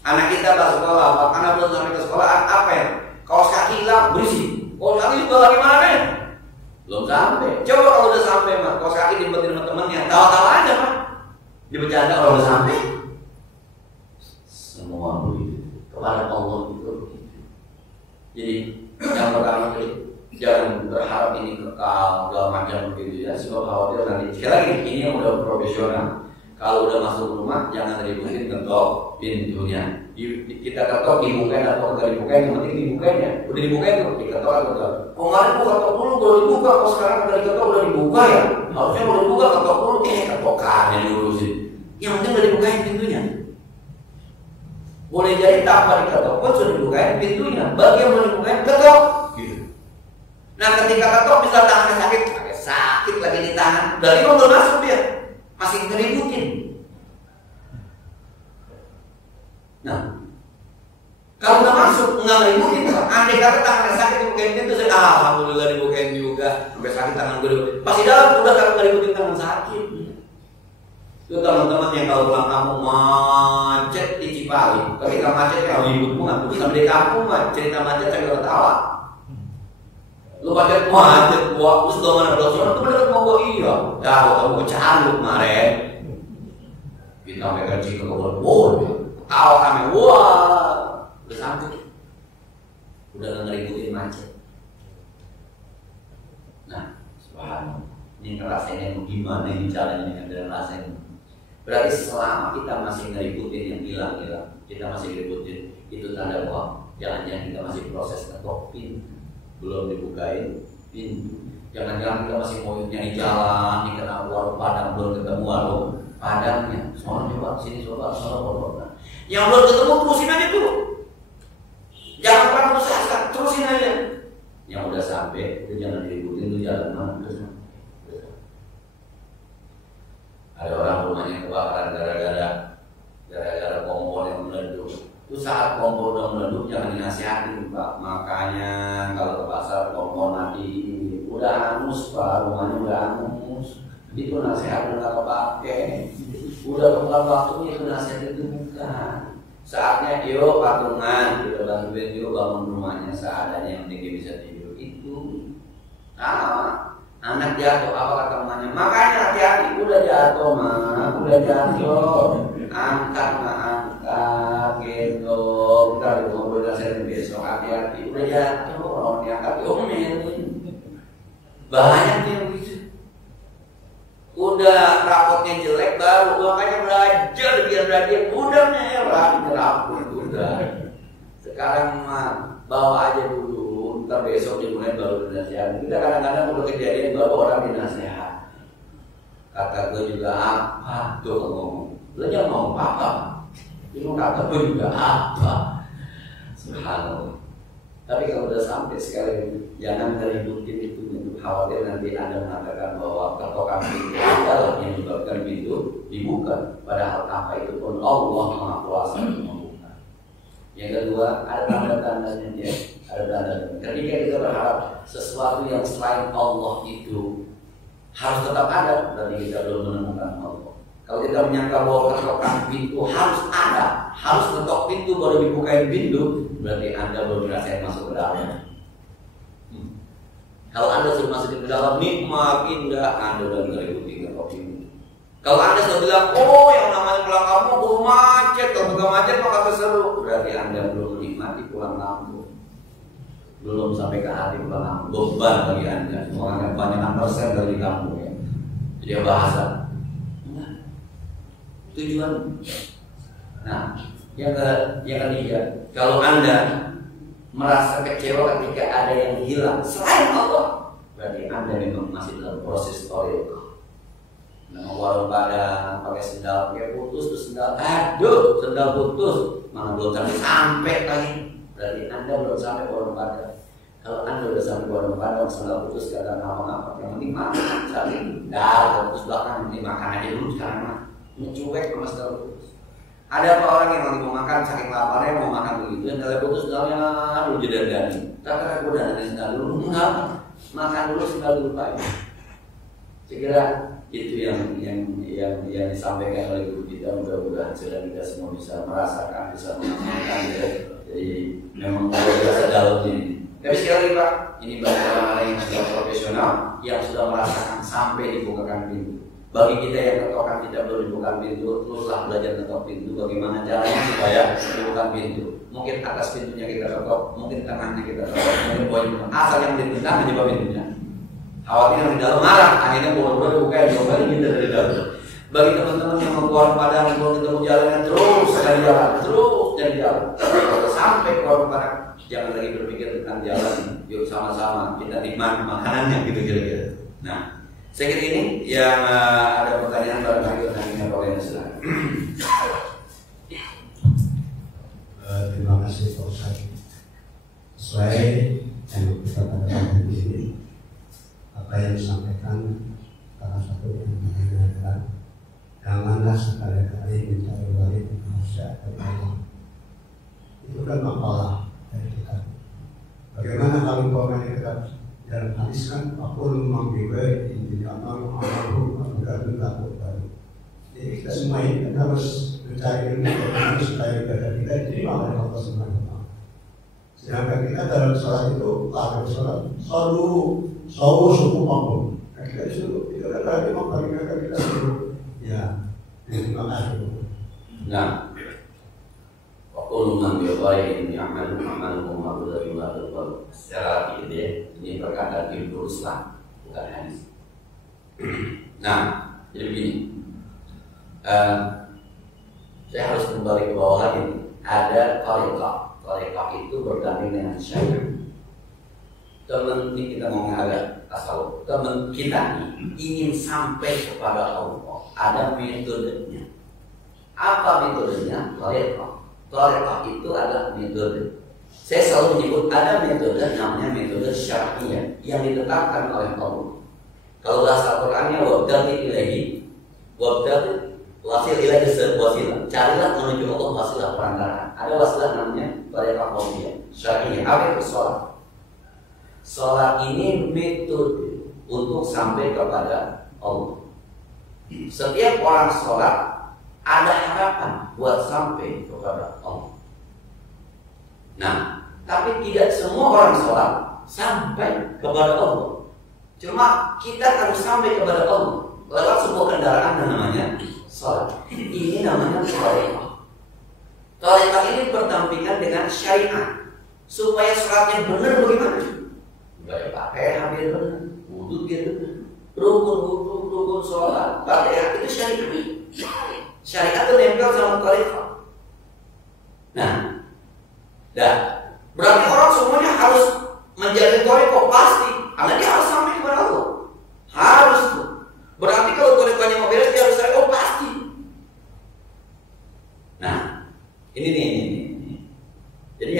Anak kita ke sekolah, karena belum sampai ke sekolah apa ya? Kaos kaki hilang berisik. Kaos kaki juga lagi mana? Belum sampai. Coba kalau udah sampai mah, kaos kaki diumpetin sama temennya, tawa-tawa aja mah. Dibercanda kalau udah sampai. Semua begitu. Kepada Allah itu begitu. Jadi yang pertama itu jangan berharap ini kekal segala macam begitu ya. Sebab khawatir nanti. Sekali lagi ini yang udah profesional. Kalau udah masuk rumah jangan ributin ketok pintunya. Kita ketok dibukain atau enggak dibukain, yang penting dibukainnya. Udah dibukain tuh, diketok atau enggak. Kemarin gua ketok dulu baru dibuka, kok sekarang udah diketok udah dibuka ya. Harusnya udah dibuka ketok dulu, ketokannya diurusin. Yang penting udah dibukain pintunya. Boleh jadi tanpa diketok pun sudah dibukain pintunya. Bagi yang belum dibukain ketok. Gitu. Nah ketika ketok bisa tangannya sakit lagi di tangan. Dari belum masuk dia. Masih ngeributin. Nah, kalau udah masuk nggak ngeributin, andai kata tangan sakit dibukain pintu, saya alhamdulillah dibukain juga, sampai sakit tangan gue. Pas di dalam udah kalau ngeributin tangan sakit. Itu teman-teman yang kalau pulang kampung macet di Cipali, ketika macet ya ribut banget. Sampai di kampung mah cerita macet saya ketawa. Lu macet, gua terus gak mana belas orang tuh mendekat mau gua iya. Ya gua canduk kemarin. Kita sampai kencing ke kebun, tawa kami, wah, udah sampai, udah nggak ngeributin macet. Nah, subhanallah, ini ngerasainnya gimana ini caranya dengan rasanya. Berarti selama kita masih ngeributin yang hilang, kita masih ngeributin, itu tanda bahwa jangan-jangan kita masih proses ketok pintu. Belum dibukain pintu. Jangan-jangan kita masih mau nyari jalan, nih kena warung Padang belum ketemu warung Padangnya. Soalnya coba sini coba. Yang belum ketemu terusin aja dulu. Jangan pernah putus asa, terusin aja. Yang udah sampai itu jangan diributin, itu jalan mana terus. Ada orang rumahnya kebakaran gara-gara kompor yang meledup. Itu saat kompor udah meledup jangan dinasihatin Pak. Makanya kalau ke pasar kompor mati udah hangus Pak, rumahnya udah hangus. Itu nasihat udah gak kepake. Udah bukan waktunya itu nasihat itu bukan. Saatnya yuk patungan, kita bantuin yuk bangun rumahnya seadanya yang tinggi bisa tidur itu. Anak jatuh apa kata mamanya? Makanya hati-hati udah jatuh mah, udah jatuh. Angkat gendong, ntar ngobrol saya besok hati-hati udah jatuh, orang diangkat diomelin. Banyak yang begitu. Udah rapotnya jelek baru makanya belajar biar belajar udah merah dirapot udah. Sekarang mah bawa aja dulu, ntar besok dimulai baru dinasihat. Kita kadang-kadang udah kejadian baru orang dinasihat. Kata gue juga apa tuh ngomong. Lo jangan ngomong apa. Itu kata gue juga apa. Subhanallah. Tapi kalau udah sampai sekali jangan ngeributin itu khawatir nanti Anda mengatakan bahwa ketokan pintu adalah yang menyebabkan pintu dibuka. Padahal apa itu pun Allah Maha Kuasa membuka. Yang kedua ada tanda-tandanya dia. Ada tanda-tanda. Ketika kita berharap sesuatu yang selain Allah itu harus tetap ada, berarti kita belum menemukan Allah. Kalau kita menyangka bahwa ketokan pintu harus ada, harus ketok pintu baru dibukain pintu, berarti Anda belum ngerasain masuk ke dalam. Kalau Anda sudah masuk ke dalam nikmat indah, Anda udah ngeributi ketok pintu. Kalau Anda sudah bilang, oh yang namanya pulang kampung macet, kalau bukan macet maka seru, berarti Anda belum menikmati pulang kampung. belum sampai ke hati Bang, beban bagi Anda. Semua akan kebanyakan persen dari kamu ya. Dia bahasa. Nah, tujuan. Nah, yang ketiga, kalau Anda merasa kecewa ketika ada yang hilang selain Allah, berarti Anda memang masih dalam proses tariqah. Nah, warung Padang pakai sendal, pakai putus tuh sendal, aduh sendal putus, mana belum sampai lagi. Berarti Anda belum sampai warung Padang. Kalau Anda udah sampai warung Padang, sendal putus gak ada apa-apa, yang penting makan. Saat ini, dah putus belakang, nanti makan aja dulu sekarang mah. Ini cuek sama sendal putus. Ada apa orang yang lagi mau makan, saking laparnya mau makan begitu, sendal putus, sendalnya aduh jeda dani. Tapi aku udah nanti sendal dulu, enggak, makan dulu sendal dulu Pak. Saya kira itu yang disampaikan oleh guru kita, mudah-mudahan sudah kita semua bisa merasakan, bisa mengamalkan ya. Jadi memang luar biasa dalam ini. Tapi sekali lagi Pak, ini bagi orang-orang yang sudah profesional, yang sudah merasakan sampai dibukakan pintu. Bagi kita yang ketokan tidak belum dibuka pintu, teruslah belajar ketok pintu. Bagaimana caranya supaya dibuka pintu? Mungkin atas pintunya kita ketok, mungkin tengahnya kita ketok, mungkin bawahnya. Asal yang di tengah mencoba pintunya. Khawatir yang di dalam marah, akhirnya buru-buru buka yang coba ini dari dalam. Bagi teman-teman yang mau keluar Padang, mau ketemu jalan, terus cari jalan, terus cari jalan. Sampai keluar Padang, jangan lagi berpikir tentang jalan. Yuk sama-sama kita nikmati makanannya gitu kira-kira. Nah, saya kira ini yang ada pertanyaan barangkali nantinya boleh silakan. Terima kasih Pak Ustaz. Sesuai yang kita pada di sini, apa yang disampaikan salah satu yang adalah janganlah sekali-kali mencari wali manusia terbaik. Itu kan makalah dari kita. Bagaimana kalau umpamanya kita dalam hadis kan aku membiwai intinya amal takut baru. Jadi kita semua ini kan harus mencari ilmu bagaimana supaya ibadah kita diterima oleh Allah Subhanahu wa Ta'ala. Sedangkan kita dalam sholat itu akhir sholat selalu suku maupun kita disuruh itu kan berarti memperingatkan kita suruh ya terima kasih. Nah, waktu mengambil ini amal dari Allah secara ide ini perkataan Ibnu Ruslan bukan hadis. Nah, jadi begini, saya harus kembali ke bawah lagi. Ada tariqah itu bergandeng dengan syariat. Teman ini kita ngomong agak tasawuf. Teman kita ingin sampai kepada Allah. Ada metodenya. Apa metodenya? Tariqah. Tariqah itu adalah metode. Saya selalu menyebut ada metode namanya metode syariah yang ditetapkan oleh Allah. Kalau bahasa Al-Qur'annya wabtaghi ilaihi wasil ilaihi wasilah. Carilah menuju Allah wasilah perantara. Ada wasilah namanya tariqah qauliyah. Syariah apa itu sholat? Sholat ini metode untuk sampai kepada Allah. Setiap orang sholat ada harapan buat sampai kepada Allah. Nah, tapi tidak semua orang sholat sampai kepada Allah. Cuma kita harus sampai kepada Allah lewat sebuah kendaraan yang namanya sholat. Ini namanya tariqah. Tariqah ini berdampingan dengan syariat. Supaya sholatnya benar bagaimana? Baik pakai hampir benar, wudhu gitu, rukun sholat, pakai itu syariat. Syariat itu nempel sama tariqah. Nah, berarti orang semuanya harus menjadi tariqah pasti, karena dia harus sampai kepada Allah. Harus tuh. Berarti kalau tariqahnya mau beres dia harus syariat pasti. Nah, ini nih. Jadi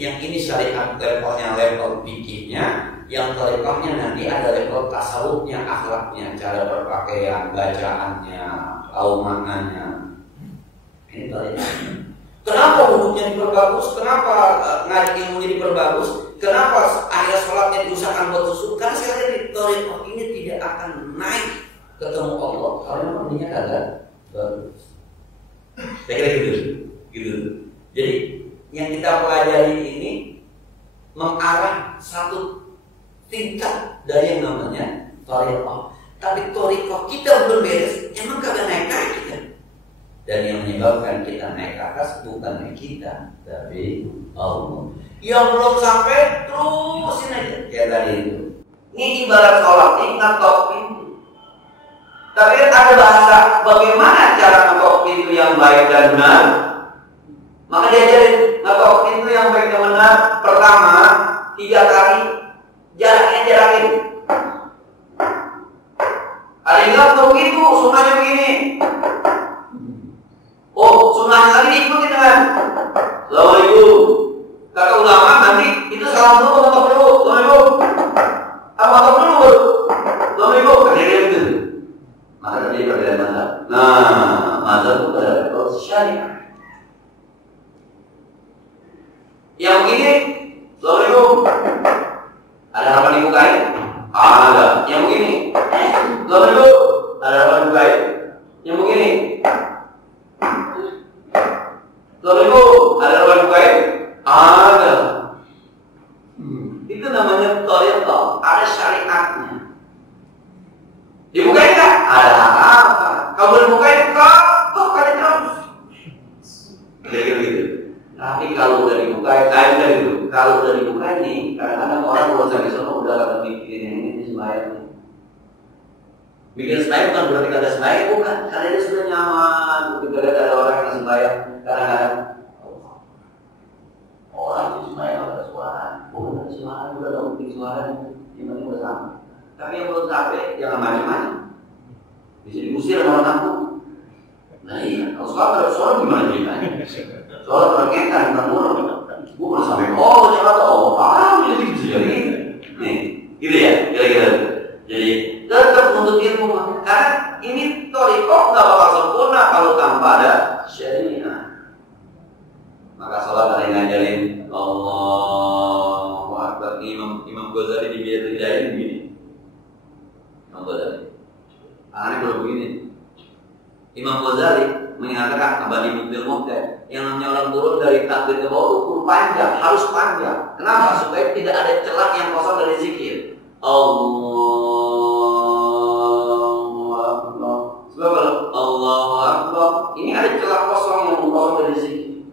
yang ini syariat levelnya level fikihnya, yang tariqahnya nanti ada level tasawufnya, akhlaknya, cara berpakaian, bacaannya, tahu maknanya. Ini tariqahnya. Kenapa wudhunya diperbagus? Kenapa ngaji ilmunya diperbagus? Kenapa akhir sholatnya diusahakan buat khusyuk? Karena sekali lagi tariqah ini tidak akan naik ketemu Allah kalau memang dia kagak bagus. Saya kira gitu. Jadi yang kita pelajari ini mengarah satu tingkat dari yang namanya tariqah. Tapi tariqah kita belum beres, emang kagak naik kita. Dan yang menyebabkan kita naik ke atas bukan kita, tapi Allah. Yang belum sampai terusin aja kayak tadi itu. Ini ibarat sholat, ini ngetok pintu. Tapi ada bahasa bagaimana cara ngetok pintu yang baik dan benar. Maka diajarin ngetok pintu yang baik dan benar. Pertama 3 kali jarakin. Ada yang bilang tuh begitu, sunnahnya begini. Oh, sunnahnya tadi diikuti dengan Assalamualaikum. Kata ulama nanti itu salam dulu, ngetok dulu. Assalamualaikum. Apa ngetok dulu baru? Assalamualaikum. Kayaknya gitu. Maka tadi perbedaan mazhab. Nah, mazhab itu pada level syariah. Yang begini, Assalamualaikum. Ada harapan dibukain? Ada. Yang begini, Assalamualaikum. Ada harapan dibukain? Yang begini, Assalamualaikum. Ada harapan dibukain? Ada. Itu namanya thariqah, ada syariatnya. Dibukain nggak? Ada apa? Kalau dibukain, kok kali terus. Gitu. Tapi kalau udah dibukain, gitu. Kalau udah dibukain nih, kadang-kadang orang kalau sampai sana udah kata mikirin ini sembahyang. Bikin sembahyang bukan berarti kata sembahyang, bukan. Karena dia sudah nyaman. Ketika ada orang yang sembahyang, kadang-kadang orang di sembahyang ada suara, bukan ada suara, udah ada bukti suara, gimana udah sampai. Tapi yang belum sampai, jangan macam-macam. Bisa diusir sama orang kampung. Nah iya, kalau sekarang ada suara gimana ceritanya? Suara berketan, bukan murah. Gue baru sampai, paham jadi gitu jadi. Nih, gitu ya, kira-kira. Jadi tetap untuk ilmu, karena ini thariqah nggak bakal sempurna kalau tanpa ada syariah. Maka sholat ada yang ngajarin Allahu Akbar. Imam Ghazali di Bidayatul Hidayah begini. Imam Ghazali, anaknya belum begini. Imam Ghazali mengatakan Abadi Mukbil Muqtad, yang namanya orang turun dari takbir ke bawah itu panjang, harus panjang. Kenapa? Supaya tidak ada celah yang kosong dari zikir. Allahu Akbar. Sebab kalau Allahu Akbar, ini ada celah kosong yang kosong dari zikir.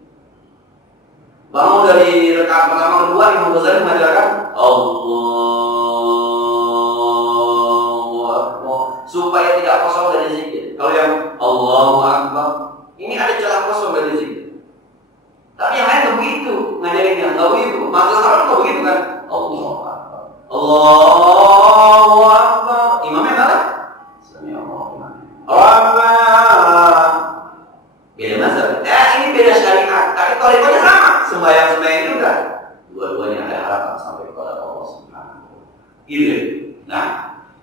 Bangun dari rakaat pertama kedua, Imam Ghazali mengajarkan Allahu Akbar supaya tidak kosong dari zikir. Kalau yang Allahu Akbar, ini ada celah kosong dari zikir. Tapi yang lain nggak begitu, ngajarinnya nggak begitu. Maksud orang nggak begitu kan? Allahu Akbar, Allahu Akbar. Imamnya apa? Sami Allahu Akbar. Beda mazhab. Ini beda syariat. Tapi thariqahnya sama. Sembahyang juga. Dua-duanya ada harapan sampai kepada Allah Subhanahu wa Ta'ala. Gitu. Nah,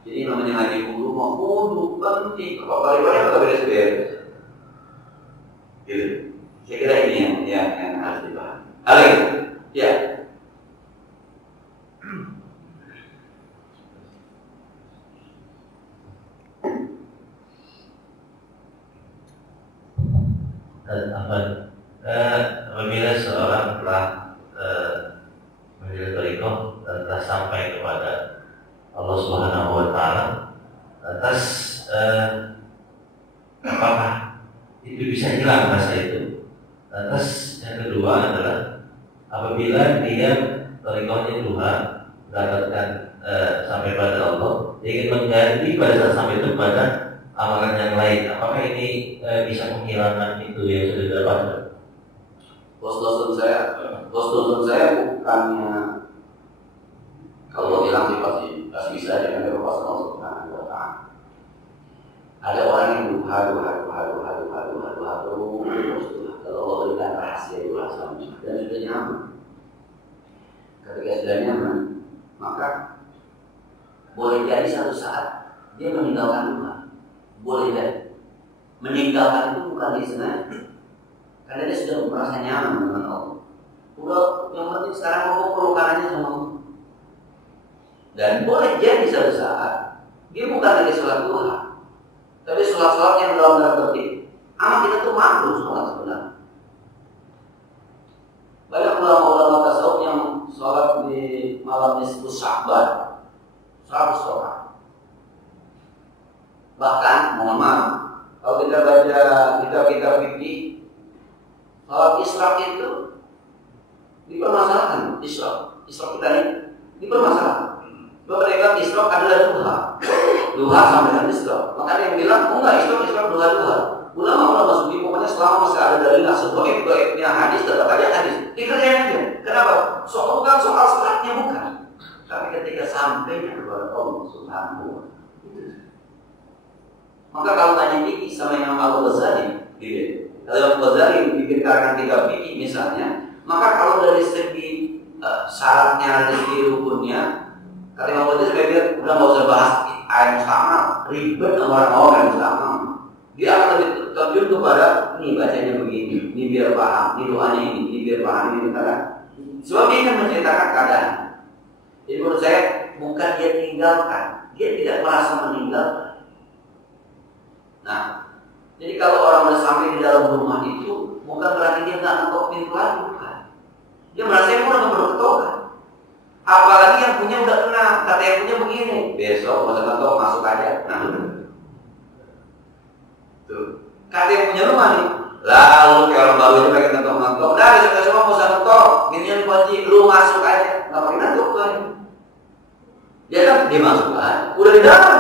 jadi namanya ngaji kudu mau kudu penting. Kalau thariqahnya agak beda-beda. Gitu. Saya kira ini yang harus dibahas. Lagi, ya. Apabila seorang telah menjadi thariqah dan telah sampai kepada Allah Subhanahu wa Ta'ala, atas apakah itu bisa hilang rasa itu? Atas yang kedua adalah apabila dia thariqahnya Tuhan mendapatkan sampai pada Allah, dia ingin mengganti pada saat sampai itu pada amalan yang lain, apakah ini bisa menghilangkan itu yang sudah didapatkan? Bos dosen saya bukannya kalau bilang sih pasti bisa dengan lepas Allah Subhanahu wa Ta'ala. Ada orang yang halu kalau Allah berikan rahasia itu dan sudah nyaman. Ketika sudah nyaman, maka boleh jadi satu saat dia meninggalkan Tuhan. Boleh jadi meninggalkan itu bukan di sana. Karena dia sudah merasa nyaman dengan Allah. Udah yang penting sekarang mau pelukanannya sama Allah. Dan boleh jadi satu saat dia bukan lagi sholat duha, tapi sholat yang dalam tanda petik. Amat kita tuh mampu sholat sebenarnya. Banyak ulama-ulama tasawuf yang sholat di malam nisfu Sya'ban 100 sholat. Bahkan mohon maaf, Kalau kita baca kitab-kitab fikih, salat Isra itu dipermasalahkan. Isra kita ini dipermasalahkan. Mereka Isra adalah duha sampai dengan Isra. Makanya yang bilang, oh enggak, Isra duha. Ulama Sufi pokoknya selama masih ada dalil sebaiknya hadis tetap aja hadis. Dikerjain aja. Kenapa? Bukan soal sholatnya, bukan. Tapi ketika sampainya kepada Allah Subhanahu wa Ta'ala. Maka kalau tanya fikih sama Imam Al-Ghazali, kalau Imam Al-Ghazali bikin karangan kitab fikih misalnya, maka kalau dari segi syaratnya, dari segi rukunnya, kata Imam Al-Ghazali sebaiknya udah nggak usah bahas ayat musta'mal, ribet sama orang-orang ayat musta'mal. Dia akan lebih terjun kepada ini bacanya begini, ini biar paham, ini doanya ini biar paham, ini karena sebab dia akan menceritakan keadaan. Jadi menurut saya bukan dia tinggalkan, dia tidak merasa meninggalkan. Nah, jadi kalau orang udah sampai di dalam rumah itu, bukan berarti dia nggak ngetok pintu lagi, bukan. Dia merasa yang udah berketokan. Apalagi yang punya udah kena, kata yang punya begini, besok masa ngetok masuk aja. Nah, tuh, kata yang punya rumah nih, lalu kayak orang baru aja pakai ngetok, nah besok semua mau usah ngetok, ginian kunci, lu masuk aja, nggak pakai ngetok kan? Dia kan dia masuk aja, udah di dalam.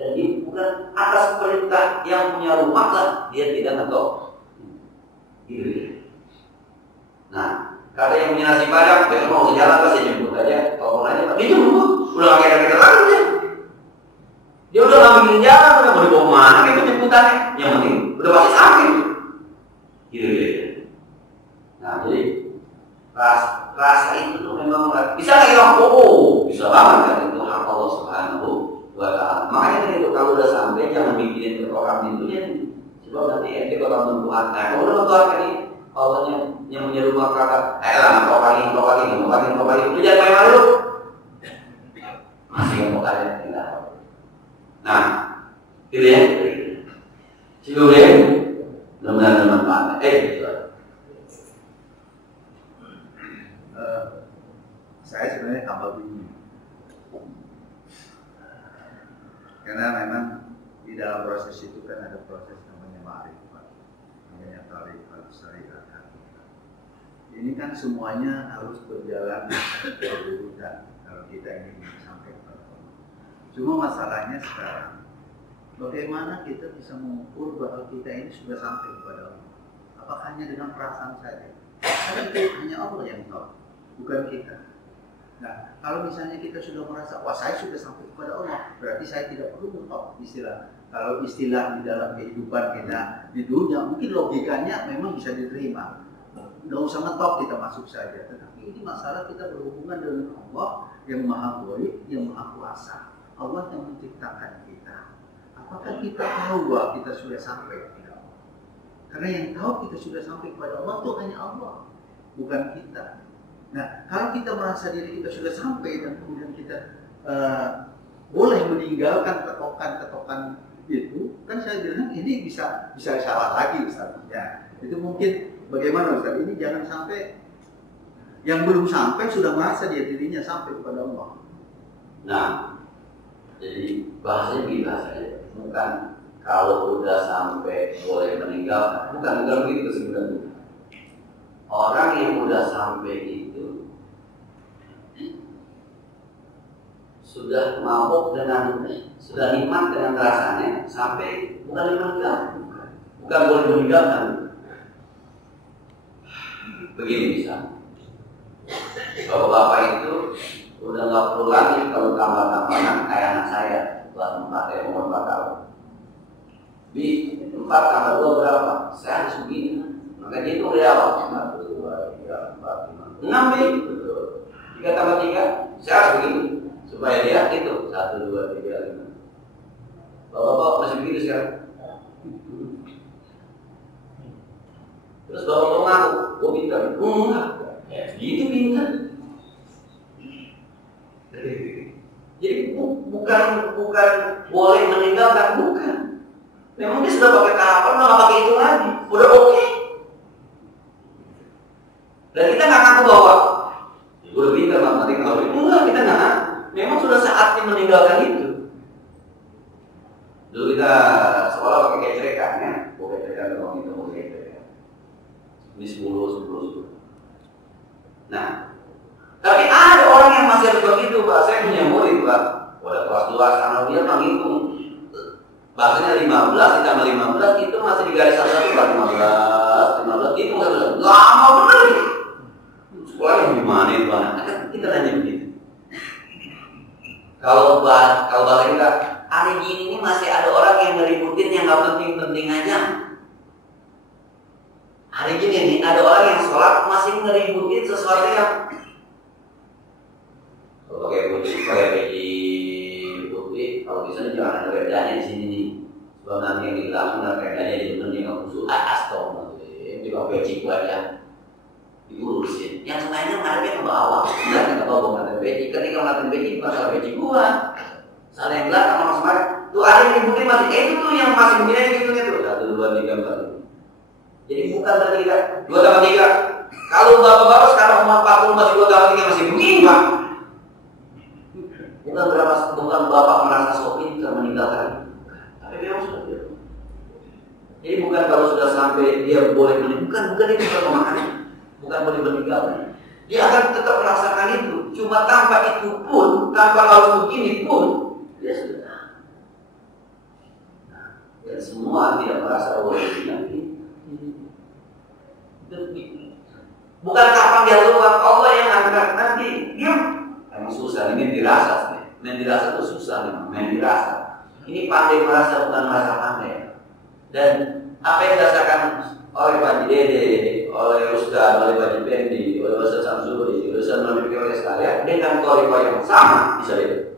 Jadi bukan atas perintah yang punya rumah lah dia tidak ngetok. Gitu. Nah, kata yang punya nasi padang, besok mau sejalan pasti jemput aja. Telepon aja, Pak. Dia jemput, udah nggak kira-kira lagi dia. Dia udah nggak bikin jalan, udah mau dibawa mana kayak jemputannya. Yang penting udah pasti sampai. Gitu. Nah, jadi rasa itu tuh memang bisa nggak hilang? Oh, bisa banget kan itu hak Allah Subhanahu wa Ta'ala. Makanya itu kalau udah sampai jangan bikinin orang pintunya. Sebab nanti ente bakal mentuhan. Nah, kalau udah mentuhan ini Allahnya yang punya rumah kata, ngetok kali, lu jangan main malu. Masih ngetok kali, enggak. Nah, gitu ya. Cukup ya. Mudah-mudahan bermanfaat. Saya sebenarnya tambah bingung. Karena memang di dalam proses itu kan ada proses namanya ma'rifat, namanya tariqat syariat. Ini kan semuanya harus berjalan berurutan kalau kita ingin sampai ke Allah. Cuma masalahnya sekarang, bagaimana kita bisa mengukur bahwa kita ini sudah sampai kepada Allah? Apakah hanya dengan perasaan saja? Karena itu hanya Allah yang tahu, bukan kita. Nah, kalau misalnya kita sudah merasa, wah saya sudah sampai kepada Allah, berarti saya tidak perlu mentok istilah. Kalau istilah di dalam kehidupan kita di dunia, mungkin logikanya memang bisa diterima. Nggak usah ngetok, kita masuk saja. Tetapi ini masalah kita berhubungan dengan Allah yang maha ghaib, yang maha kuasa. Allah yang menciptakan kita. Apakah kita tahu bahwa kita sudah sampai kepada Allah? Karena yang tahu kita sudah sampai kepada Allah itu hanya Allah, bukan kita. Nah, kalau kita merasa diri kita sudah sampai dan kemudian kita boleh meninggalkan ketokan-ketokan itu, kan saya bilang ini bisa salah lagi Ustaz. Ya, itu mungkin bagaimana Ustaz? Ini jangan sampai yang belum sampai sudah merasa dirinya sampai kepada Allah. Nah, jadi bahasanya bila saja, bukan kalau udah sampai boleh meninggalkan, bukan begitu sebenarnya. Orang yang udah sampai itu sudah mabuk dengan, sudah nikmat dengan rasanya sampai bukan meninggalkan, bukan boleh meninggalkan. Begini misalnya, bapak itu udah nggak perlu lagi kalau tambah-tambahan kayak anak saya kelas 4 umur 4 tahun. Di 4 tambah 2 berapa? Saya harus begini. Maka dia itu udah awal 1, 2, 3, 4, 5, 6 nih. 3 tambah 3, saya harus begini supaya dia itu 1, 2, 3, 5. Bapak-bapak masih begitu sekarang. Terus bapak ngaku, gue pintar. Enggak, gitu pintar. Jadi bukan boleh meninggalkan, bukan. Memang dia sudah pakai tahapan, udah nggak pakai itu lagi, udah oke. Dan kita nggak ngaku bahwa udah pintar nanti kalau enggak, kita nggak. Memang sudah saatnya meninggalkan itu. Dulu kita sekolah pakai kita nanya begitu. Kalau bahasa kita, hari ini masih ada orang yang ngeributin yang nggak penting-penting aja. Hari ini nih ada orang yang sholat masih ngeributin sesuatu yang pakai putih, pakai peci putih. Kalau bisa jangan ada bedanya di sini nih. Sebab nanti yang di belakang ada bedanya di depan yang khusus astong. Di bawah peci gua aja diurusin. Yang lainnya ngadepnya ke bawah. Enggak ke bawah ngadep peci. Ketika ngadep peci bukan salah peci gua. Salah yang belakang sama semarang. Tuh ada yang dibutuhin masih itu tuh yang masih begini gitu gitu. 1, 2, 3, 4. Jadi bukan berarti kita 2 tambah 3. Kalau bapak-bapak sekarang umur 40 masih 2 tambah 3 masih begini pak. Bukan bapak merasa sok pintar meninggalkan. Tapi memang sudah dia. Jadi bukan kalau sudah sampai dia boleh meninggalkan, bukan itu perkembangannya. Bukan boleh meninggalkan. Dia akan tetap melaksanakan itu. Cuma tanpa itu pun, tanpa harus begini pun, dia sudah. Nah, dan semua tidak merasa boleh nanti. Bukan kapan dia lupa, Allah yang angkat nanti. Dia emang susah, ini dirasa. Main dirasa itu susah memang, main dirasa. Ini pandai merasa bukan merasa pandai. Dan apa yang dirasakan oleh Pak Dede, oleh Ustaz, oleh Pak Jependi, oleh Ustaz Samsuri, oleh Ustaz Nabi oleh sekalian, dengan korifah yang sama bisa lihat.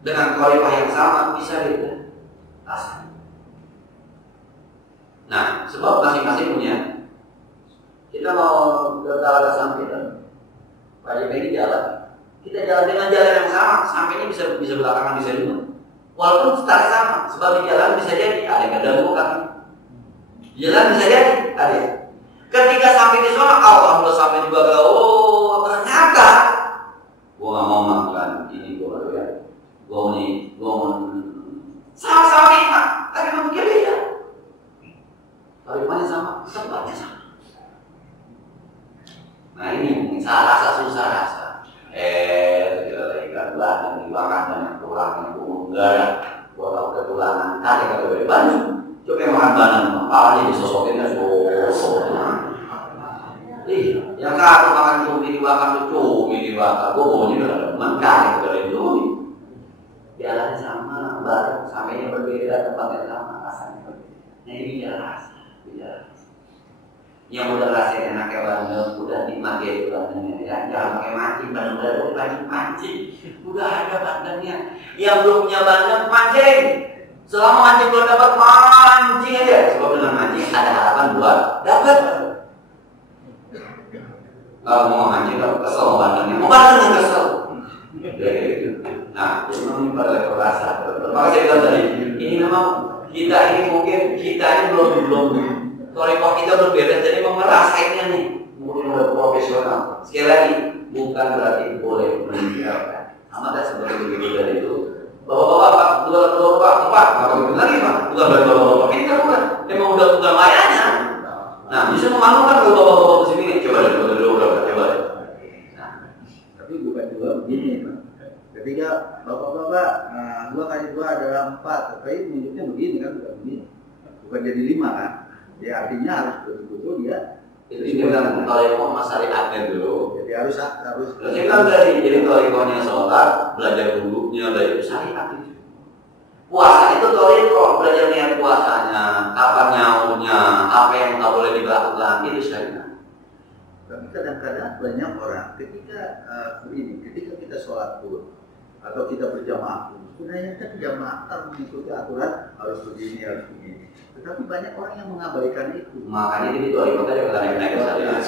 Dengan korifah yang sama bisa lihat. Asli. Nah, sebab masing-masing punya. Kita mau ke Talaga Sampit, Pak Jependi jalan. Kita jalan dengan jalan yang sama, sampainya bisa belakangan bisa dulu. Walaupun start sama, sebab di jalan bisa jadi ada yang ganggu kaki. Jalan bisa jadi ada. Ketika sampai di sana, alhamdulillah sampai juga oh ternyata gua nggak mau makan ini gua baru ya. Gua mau sama-sama nikmat, tapi mungkin beda. Bagaimana sama, tempatnya sama. Nah ini salah rasa susah rasa. Ikan belakang dimakan banyak tulang yang enggak gua tahu ketulangan tadi kata gue banyak coba yang makan banyak kepalanya disosokinnya yang satu makan cumi dibakar tuh cumi dibakar gua maunya udah ada mentah dari cumi jalannya sama bareng sampainya berbeda tempatnya sama rasanya berbeda nah ini bicara rasa yang udah rasain enaknya banget, udah nikmati bangetnya ya, jangan pakai mancing, bandeng mancing, udah ada bandengnya. Yang belum punya bandeng mancing, selama mancing belum dapat mancing aja. Sebab dengan mancing ada harapan buat dapat. Kalau mau mancing kalau kesel mau bandengnya, mau bandeng kesel. Nah, itu memang pada level rasa. Maka saya bilang tadi, ini memang kita ini mungkin kita ini belum Torikoh kita berbeda, jadi mau ngerasainnya nih mungkin udah profesional. Sekali lagi, bukan berarti boleh meninggalkan. Sama kan seperti begitu dari itu. Bapak-bapak, dua empat, nggak boleh lagi pak. Bukan berarti bapak-bapak pintar bukan. Emang udah bukan layarnya. Nah, bisa memalukan kalau bapak-bapak kesini. Coba deh. Nah, tapi bukan juga begini pak. Ketika bapak-bapak 2 kali 2 adalah 4, tapi menunjuknya begini kan, bukan begini. Bukan jadi 5 kan. Ya artinya harus betul-betul dia itu bilang torikoh mas syariatnya dulu. Jadi harus. Terus kan dari jadi torikohnya sholat, belajar dulunya, belajar syariat itu. Puasa itu torikoh, belajar niat puasanya, kapan nyaurnya, apa yang nggak boleh dilakukan itu syariat. Tapi kadang-kadang banyak orang ketika kita sholat pun atau kita berjamaah pun, sebenarnya kita berjamaah mengikuti aturan harus begini. Tetapi banyak orang yang mengabaikan itu. Makanya itu torikoh tadi kita naik ke syariat.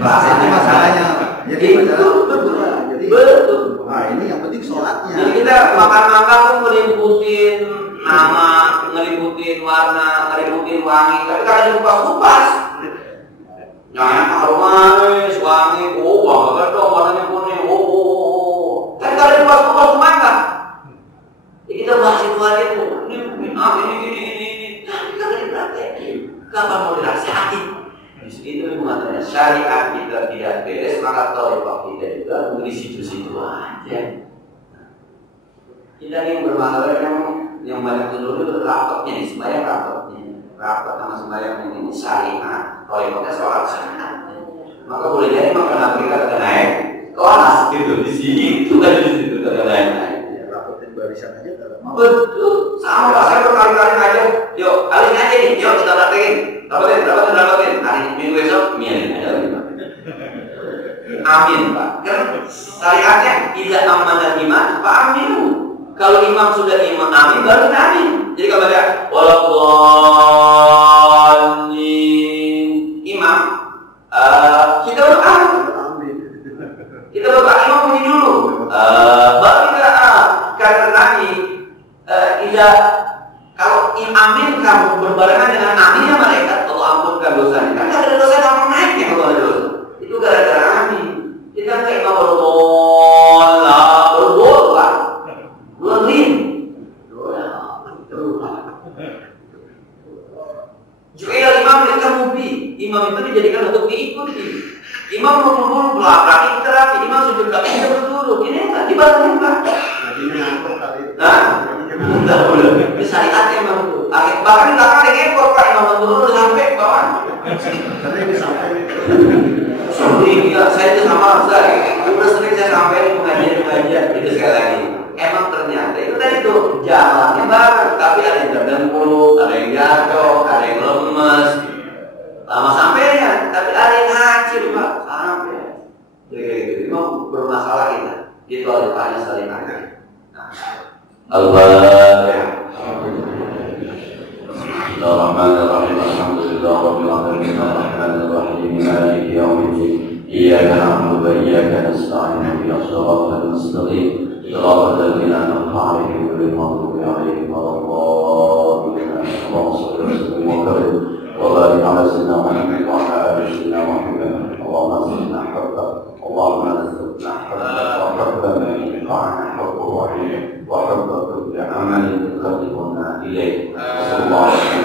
Rasanya masalahnya. Jadi betul. Nah ini yang penting sholatnya. Jadi kita makan tuh ngeributin nama, ngeributin warna, ngeributin wangi. Tapi kalau dikupas-kupas, nyanya harum wangi, bangga dong warnanya kuning, Tapi kalau dikupas-kupas makan. Jadi kita bahas itu aja tuh. Ini. Kapan mau dirasain? Itu mengatakan syariat kita tidak beres, maka torikoh kita juga di situ-situ aja. Kita yang bermasalah yang banyak dulu itu rapatnya, sembahyang rapatnya, rapat sama sembahyang ini syariat, torikohnya sholat syariat. Maka boleh jadi makan Afrika kagak naik kelas gitu di sini itu kan di situ kagak naik. Rapotin barisan aja kalau mau. Betul, sama Pak. Saya berkali-kali aja. Yuk, alih aja nih. Yuk kita praktekin. Rapotin. Hari minggu besok miarin aja. Amin Pak. Karena syariatnya tidak amanah iman, Pak amin. Kalau imam sudah imam amin, baru kita amin. Jadi kalau ada walaupun imam, kita baru amin. Kita baru imam bunyi dulu. Baru kita karena nanti tidak kalau amin kamu berbarengan dengan aminnya malaikat, Allah ampunkan dosanya. Kan ada dosa kamu naiknya kalau ada dosa. Itu gara-gara amin. Kita nggak imam berdoa Pak. Belum. Ju'ilal imam likamubi. Imam itu dijadikan untuk diikuti. Imam berdiri belakang kita rapi. Imam sujud belakang kita berdiri. Ini enggak dibangun Pak. Udah. Ini syariat emang itu. Bahkan di belakang ada ekor Pak. Imam berdiri udah sampai ke bawah. Tapi ini sampai saya itu sama saya. Udah sering saya sampai di pengajian itu sekali lagi. Emang ternyata itu tadi tuh jalannya bareng, tapi ada yang terdengkur, ada yang jatuh, ada yang lemes. Lama sampainya, tapi ada yang hancur Pak sampai. Jadi memang bermasalah kita. Itu oleh Pak saling aja. Al-Fatihah. Bismillahirrahmanirrahim. Alhamdulillahirabbil alamin. Arrahmanirrahim. Maliki yaumiddin. Iyyaka na'budu wa iyyaka nasta'in. Ihdinas siratal mustaqim. صراط الذين أنعمت عليهم غير المغضوب عليهم ولا الضالين. اللهم صل وسلم وبارك وبارك على سيدنا محمد وعلى آل سيدنا محمد. اللهم ارزقنا حبك اللهم ارزقنا حبك وحب من ينفعنا حبه وحب كل عمل يقربنا إليك. صلى الله عليه وسلم.